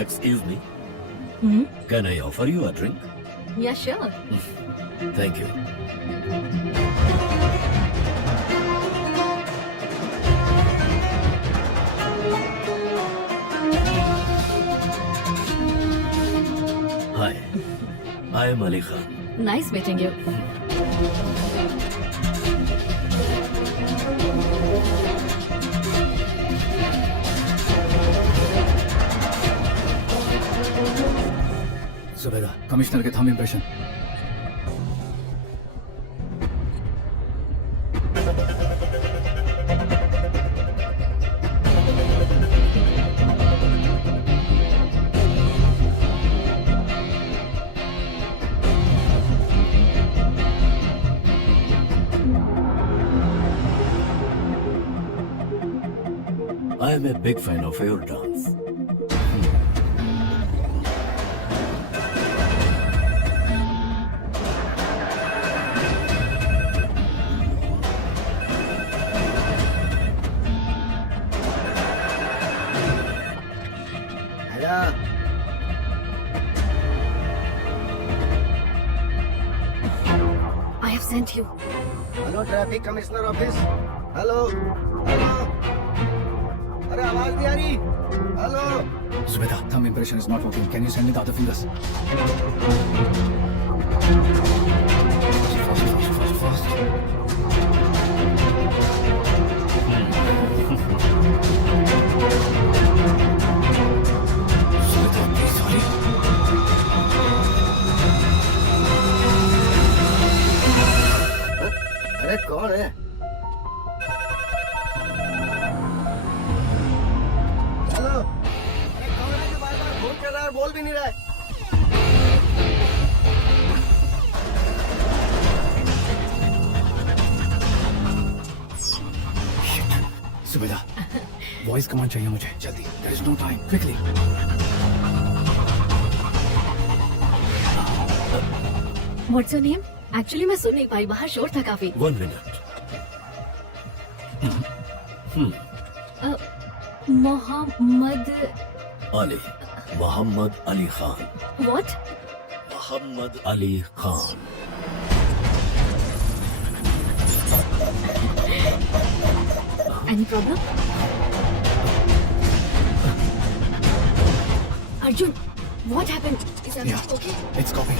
Excuse me. Hmm? Can I offer you a drink? Yeah, sure. Thank you. Hi, I am Ali Khan. Nice meeting you. सुबेदा, कमिश्नर के thumb impression. I am a big fan of your dance. I have sent you. Hello traffic commissioner office. Hello hello, अरे आवाज नहीं आ रही। Hello Zubeda, thumb impression is not working. Can you send me the other fingers? Fast, fast, fast. Zubeda, please hurry. अरे कौन है? हेलो, अरे कौन है जो बार-बार फोन कर रहा है और बोल भी नहीं रहा है? Zubeda, वॉइस कमांड चाहिए मुझे जल्दी। There is no time. Quickly. What's your name? Actually मैं सुन नहीं पाई, बाहर शोर था काफी। 1 minute. Mohammad Ali. Muhammad Ali Khan. What? Muhammad Ali Khan. Any problem? Arjun, what happened? Is everything Yeah. okay? It's copy.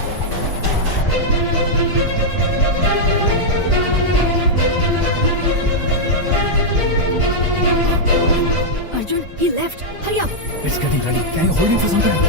Arjun, he left. Hurry up. It's getting ready. Can you hold it for some time?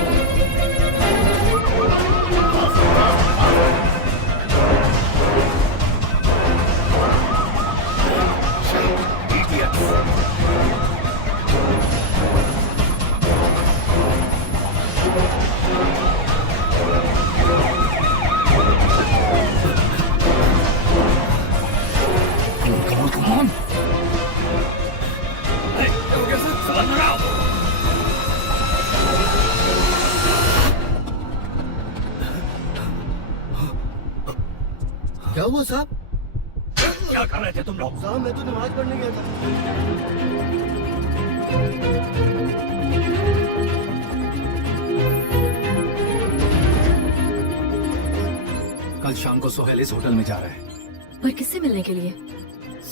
Come on, come on. क्या हुआ साहब? क्या कर रहे थे तुम लोग? साहब मैं तो नमाज पढ़ने गया था। कल शाम को सोहेल इस होटल में जा रहा है। पर किससे मिलने के लिए?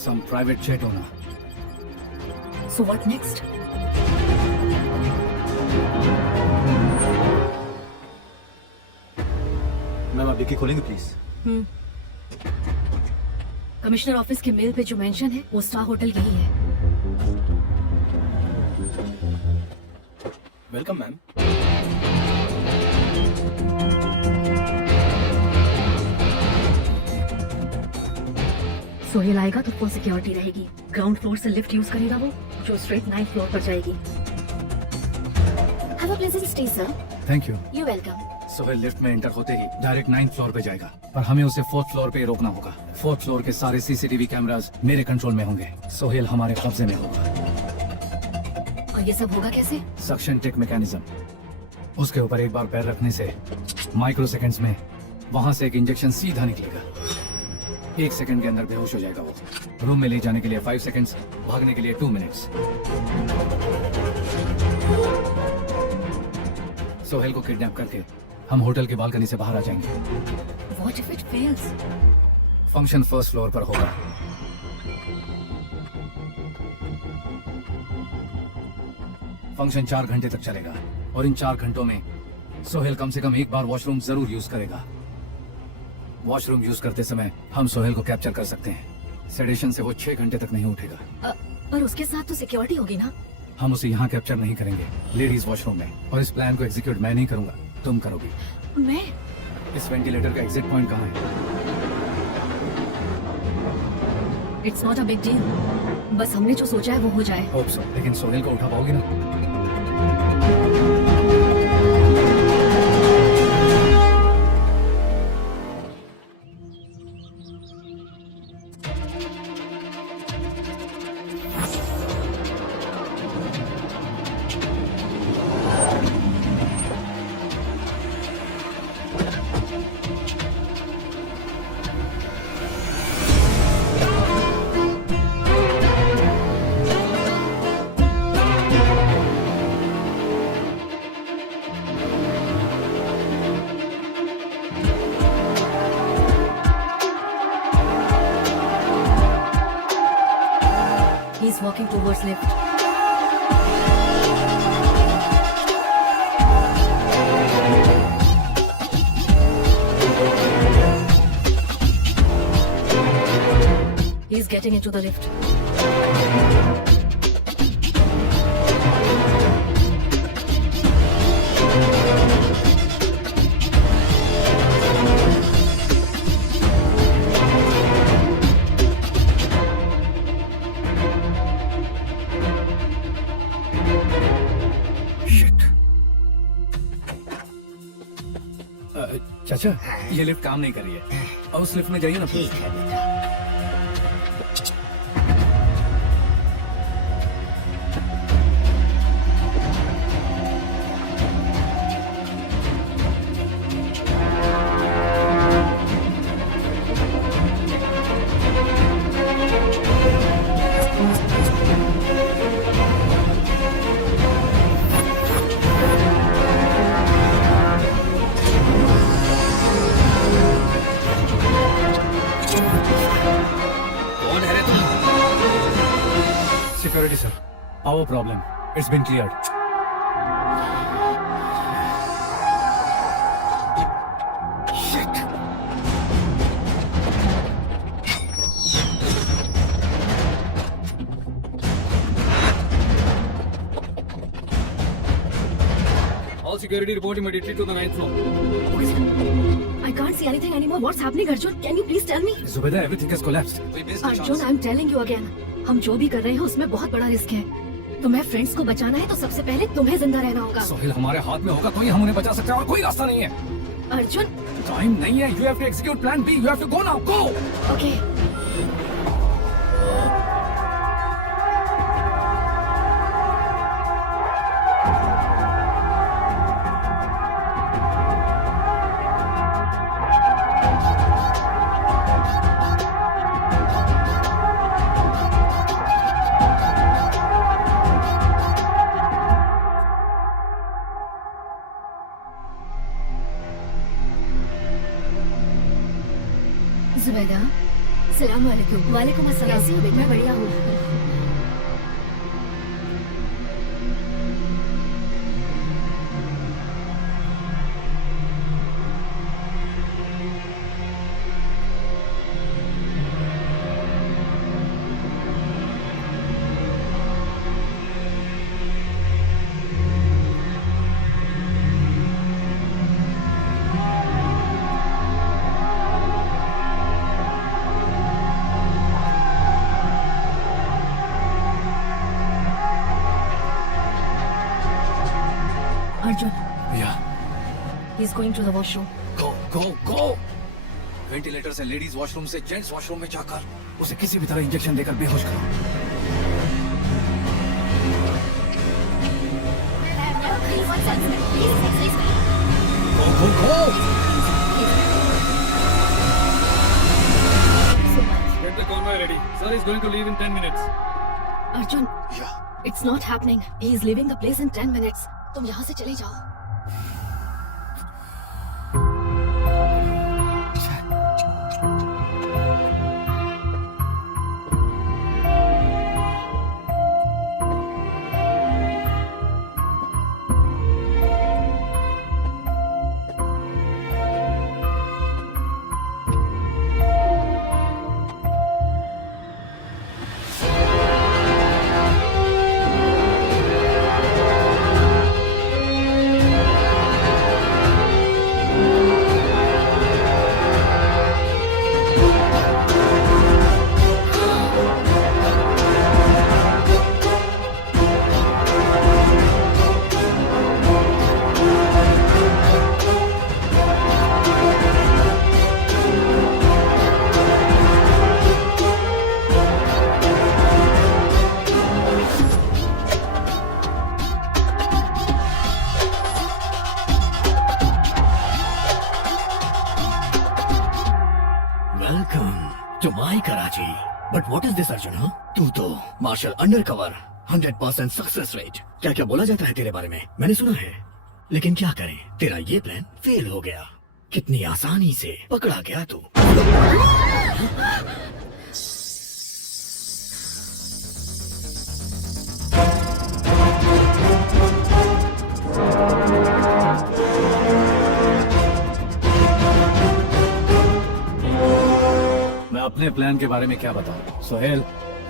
some private jet owner. So what next? Ma'am आप डिक्की खोलेंगे प्लीज? कमिश्नर ऑफिस के मेल पे जो मेंशन है वो स्टार होटल यही है। Welcome ma'am. सोहेल आएगा तो फुल सिक्योरिटी रहेगी। ग्राउंड फ्लोर से लिफ्ट यूज करेगा वो, जो स्ट्रेट 9th फ्लोर पर जाएगी। Have a pleasant stay, sir. Thank you. You're welcome. Sohail lift में एंटर होते ही डायरेक्ट 9th फ्लोर पे जाएगा, पर हमें उसे 4th फ्लोर पे रोकना होगा। 4th फ्लोर के सारे सीसीटीवी कैमरास मेरे कंट्रोल में होंगे। सोहेल हमारे कब्जे में होगा। और ये सब होगा कैसे? Suction tech mechanism. उसके ऊपर एक बार पैर रखने से माइक्रो सेकंड्स में वहां से एक इंजेक्शन सीधा निकलेगा। 1 सेकंड के अंदर बेहोश हो जाएगा वो। रूम में ले जाने के लिए 5 सेकंड्स, भागने के लिए 2 मिनट्स। सोहेल को किडनैप करके हम होटल की बालकनी से बाहर आ जाएंगे। What if it fails? Function 1st floor पर होगा। फंक्शन 4 घंटे तक चलेगा और इन 4 घंटों में सोहेल कम से कम एक बार वॉशरूम जरूर यूज करेगा। वॉशरूम यूज करते समय हम सोहेल को कैप्चर कर सकते हैं। सेडेशन से वो 6 घंटे तक नहीं उठेगा। पर उसके साथ तो सिक्योरिटी होगी ना? हम उसे यहाँ कैप्चर नहीं करेंगे, लेडीज वॉशरूम में। और इस प्लान को एग्जीक्यूट मैं नहीं करूंगा, तुम करोगी। मैं? इस वेंटिलेटर का एग्जिट पॉइंट कहाँ है? It's not a big deal. बस हमने जो सोचा है वो हो जाए। होप सो, लेकिन सोहेल को उठा पाओगी ना? He's walking towards lift. He's getting into the lift. चाचा, ये लिफ्ट काम नहीं कर रही है। और उस लिफ्ट में जाइए ना। ठीक है बेटा। Security, sir. Our problem. It's been cleared. Shit. All security report immediately to the 9th floor. Okay, sir. I can't see anything anymore. What's happening, Arjun? Can you please tell me? Zubeda, everything has collapsed. Arjun, I'm telling you again. हम जो भी कर रहे हैं उसमें बहुत बड़ा रिस्क है। तुम्हें फ्रेंड्स को बचाना है तो सबसे पहले तुम्हें जिंदा रहना होगा। सोहेल हमारे हाथ में होगा तो ही हम उन्हें बचा सकते हैं और कोई रास्ता नहीं है। अर्जुन, टाइम नहीं है। You have to execute plan B. You have to go now. Go. Okay. Zubaida, सलाम वालेकुम। वालेकुम अस्सलाम। कैसी हो बेटा? मैं बढ़िया हूँ। Arjun, he's going to the washroom. Go go go. Ventilator से लेडीज वॉशरूम से जेंट्स वॉशरूम में जाकर उसे किसी भी तरह इंजेक्शन देकर बेहोश करो। गो go go. Get the convoy ready. Sir is going to leave in 10 minutes. Arjun, it's not happening. He is leaving the place in 10 minutes. तुम यहाँ से चले जाओ। Karachi. But what is this Arjun? हाँ, तू तो marshal undercover 100% success rate. क्या क्या बोला जाता है तेरे बारे में, मैंने सुना है। लेकिन क्या करें, तेरा ये प्लान फेल हो गया। कितनी आसानी से पकड़ा गया तू। मैं अपने प्लान के बारे में क्या बताऊं? सोहेल,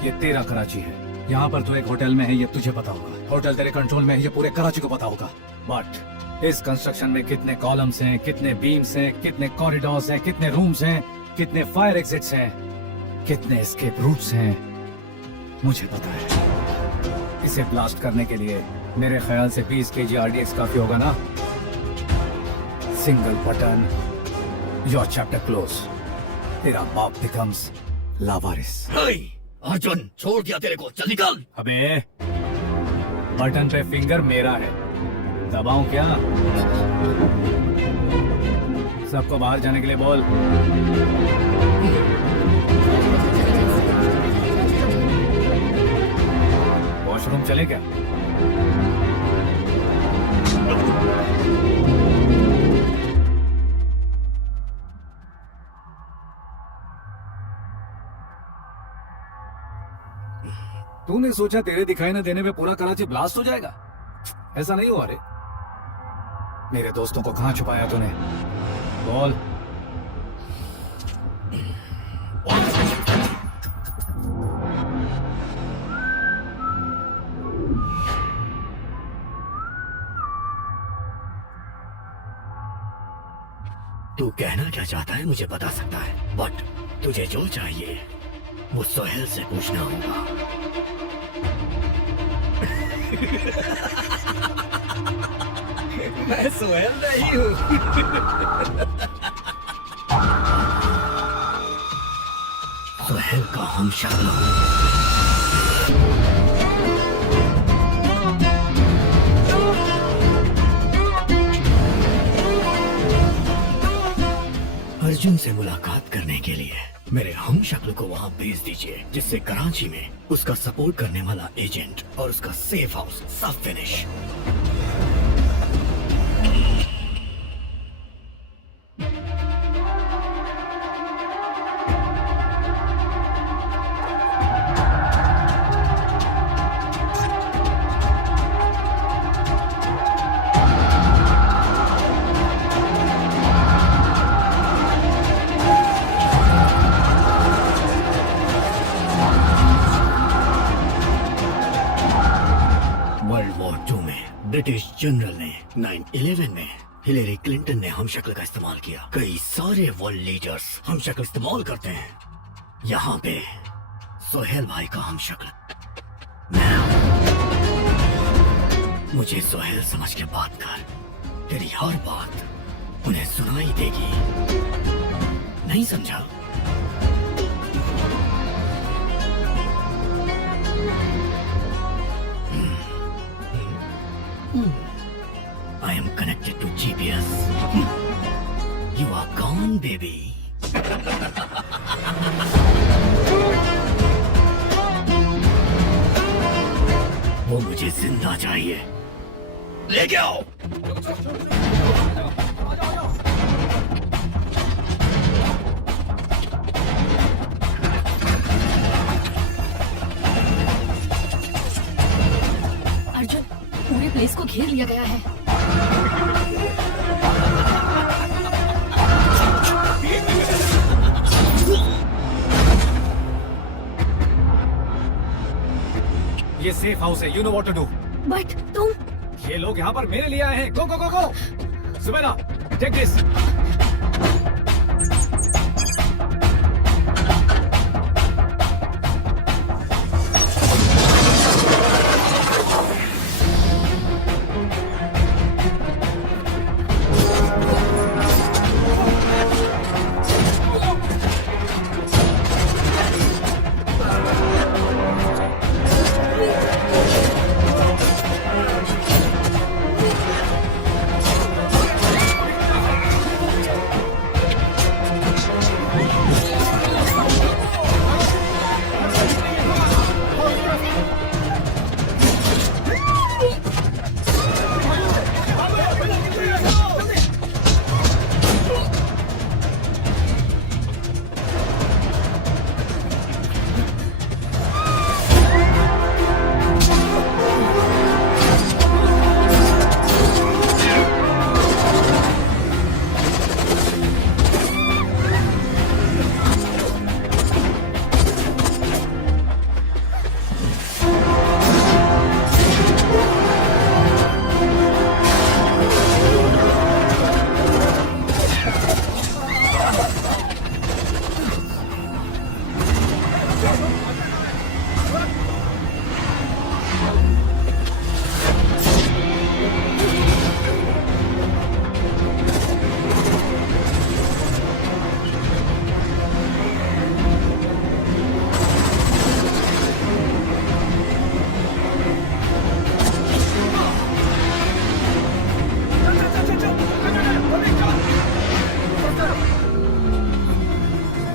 ये तेरा कराची है। यहाँ पर तो एक होटल में है, ये तुझे पता होगा। होटल तेरे कंट्रोल में है, ये पूरे कराची को पता होगा। बट इस कंस्ट्रक्शन में कितने कॉलम्स हैं, कितने बीम्स हैं, कितने कॉरिडोर्स हैं, कितने रूम्स हैं, कितने फायर एग्जिट्स हैं, कितने एस्केप रूट्स हैं, मुझे पता है। इसे ब्लास्ट करने के लिए मेरे ख्याल से 20 kg RDX काफी होगा ना? Single button, your chapter close. तेरा बाप बिकम्स लावारिस। अर्जुन, छोड़ दिया तेरे को, चल निकल। अबे, बटन पे फिंगर मेरा है, दबाऊं क्या? सबको बाहर जाने के लिए बोल। वॉशरूम चले क्या? तूने सोचा तेरे दिखाई न देने पे पूरा कराची ब्लास्ट हो जाएगा? ऐसा नहीं हुआ रे। मेरे दोस्तों को कहां छुपाया तूने? बोल। तू कहना क्या चाहता है मुझे बता सकता है, बट तुझे जो चाहिए वो सोहेल से पूछना होगा। मैं सोहेल नहीं हूँ। सोहेल का हम शक्ल हूँ। अर्जुन से मुलाकात करने के लिए मेरे हम शक्ल को वहाँ भेज दीजिए, जिससे कराची में उसका सपोर्ट करने वाला एजेंट और उसका सेफ हाउस सब फिनिश। ब्रिटिश जनरल ने 9/11 में हिलेरी क्लिंटन ने हम शक्ल का इस्तेमाल किया। कई सारे वर्ल्ड लीडर्स हम शक्ल इस्तेमाल करते हैं। यहाँ पे सोहेल भाई का हम शक्ल मैं हूं। मुझे सोहेल समझ के बात कर, तेरी हर बात उन्हें सुनाई देगी। नहीं समझा? I am connected to GPS. You are gone, baby. वो मुझे जिंदा चाहिए। लेके आओ। अर्जुन, पूरे प्लेस को घेर लिया गया है। ये सेफ हाउस है, you know what to do. But तुम, ये लोग यहाँ पर मेरे लिए आए हैं। Go go go go. Subeda, take this.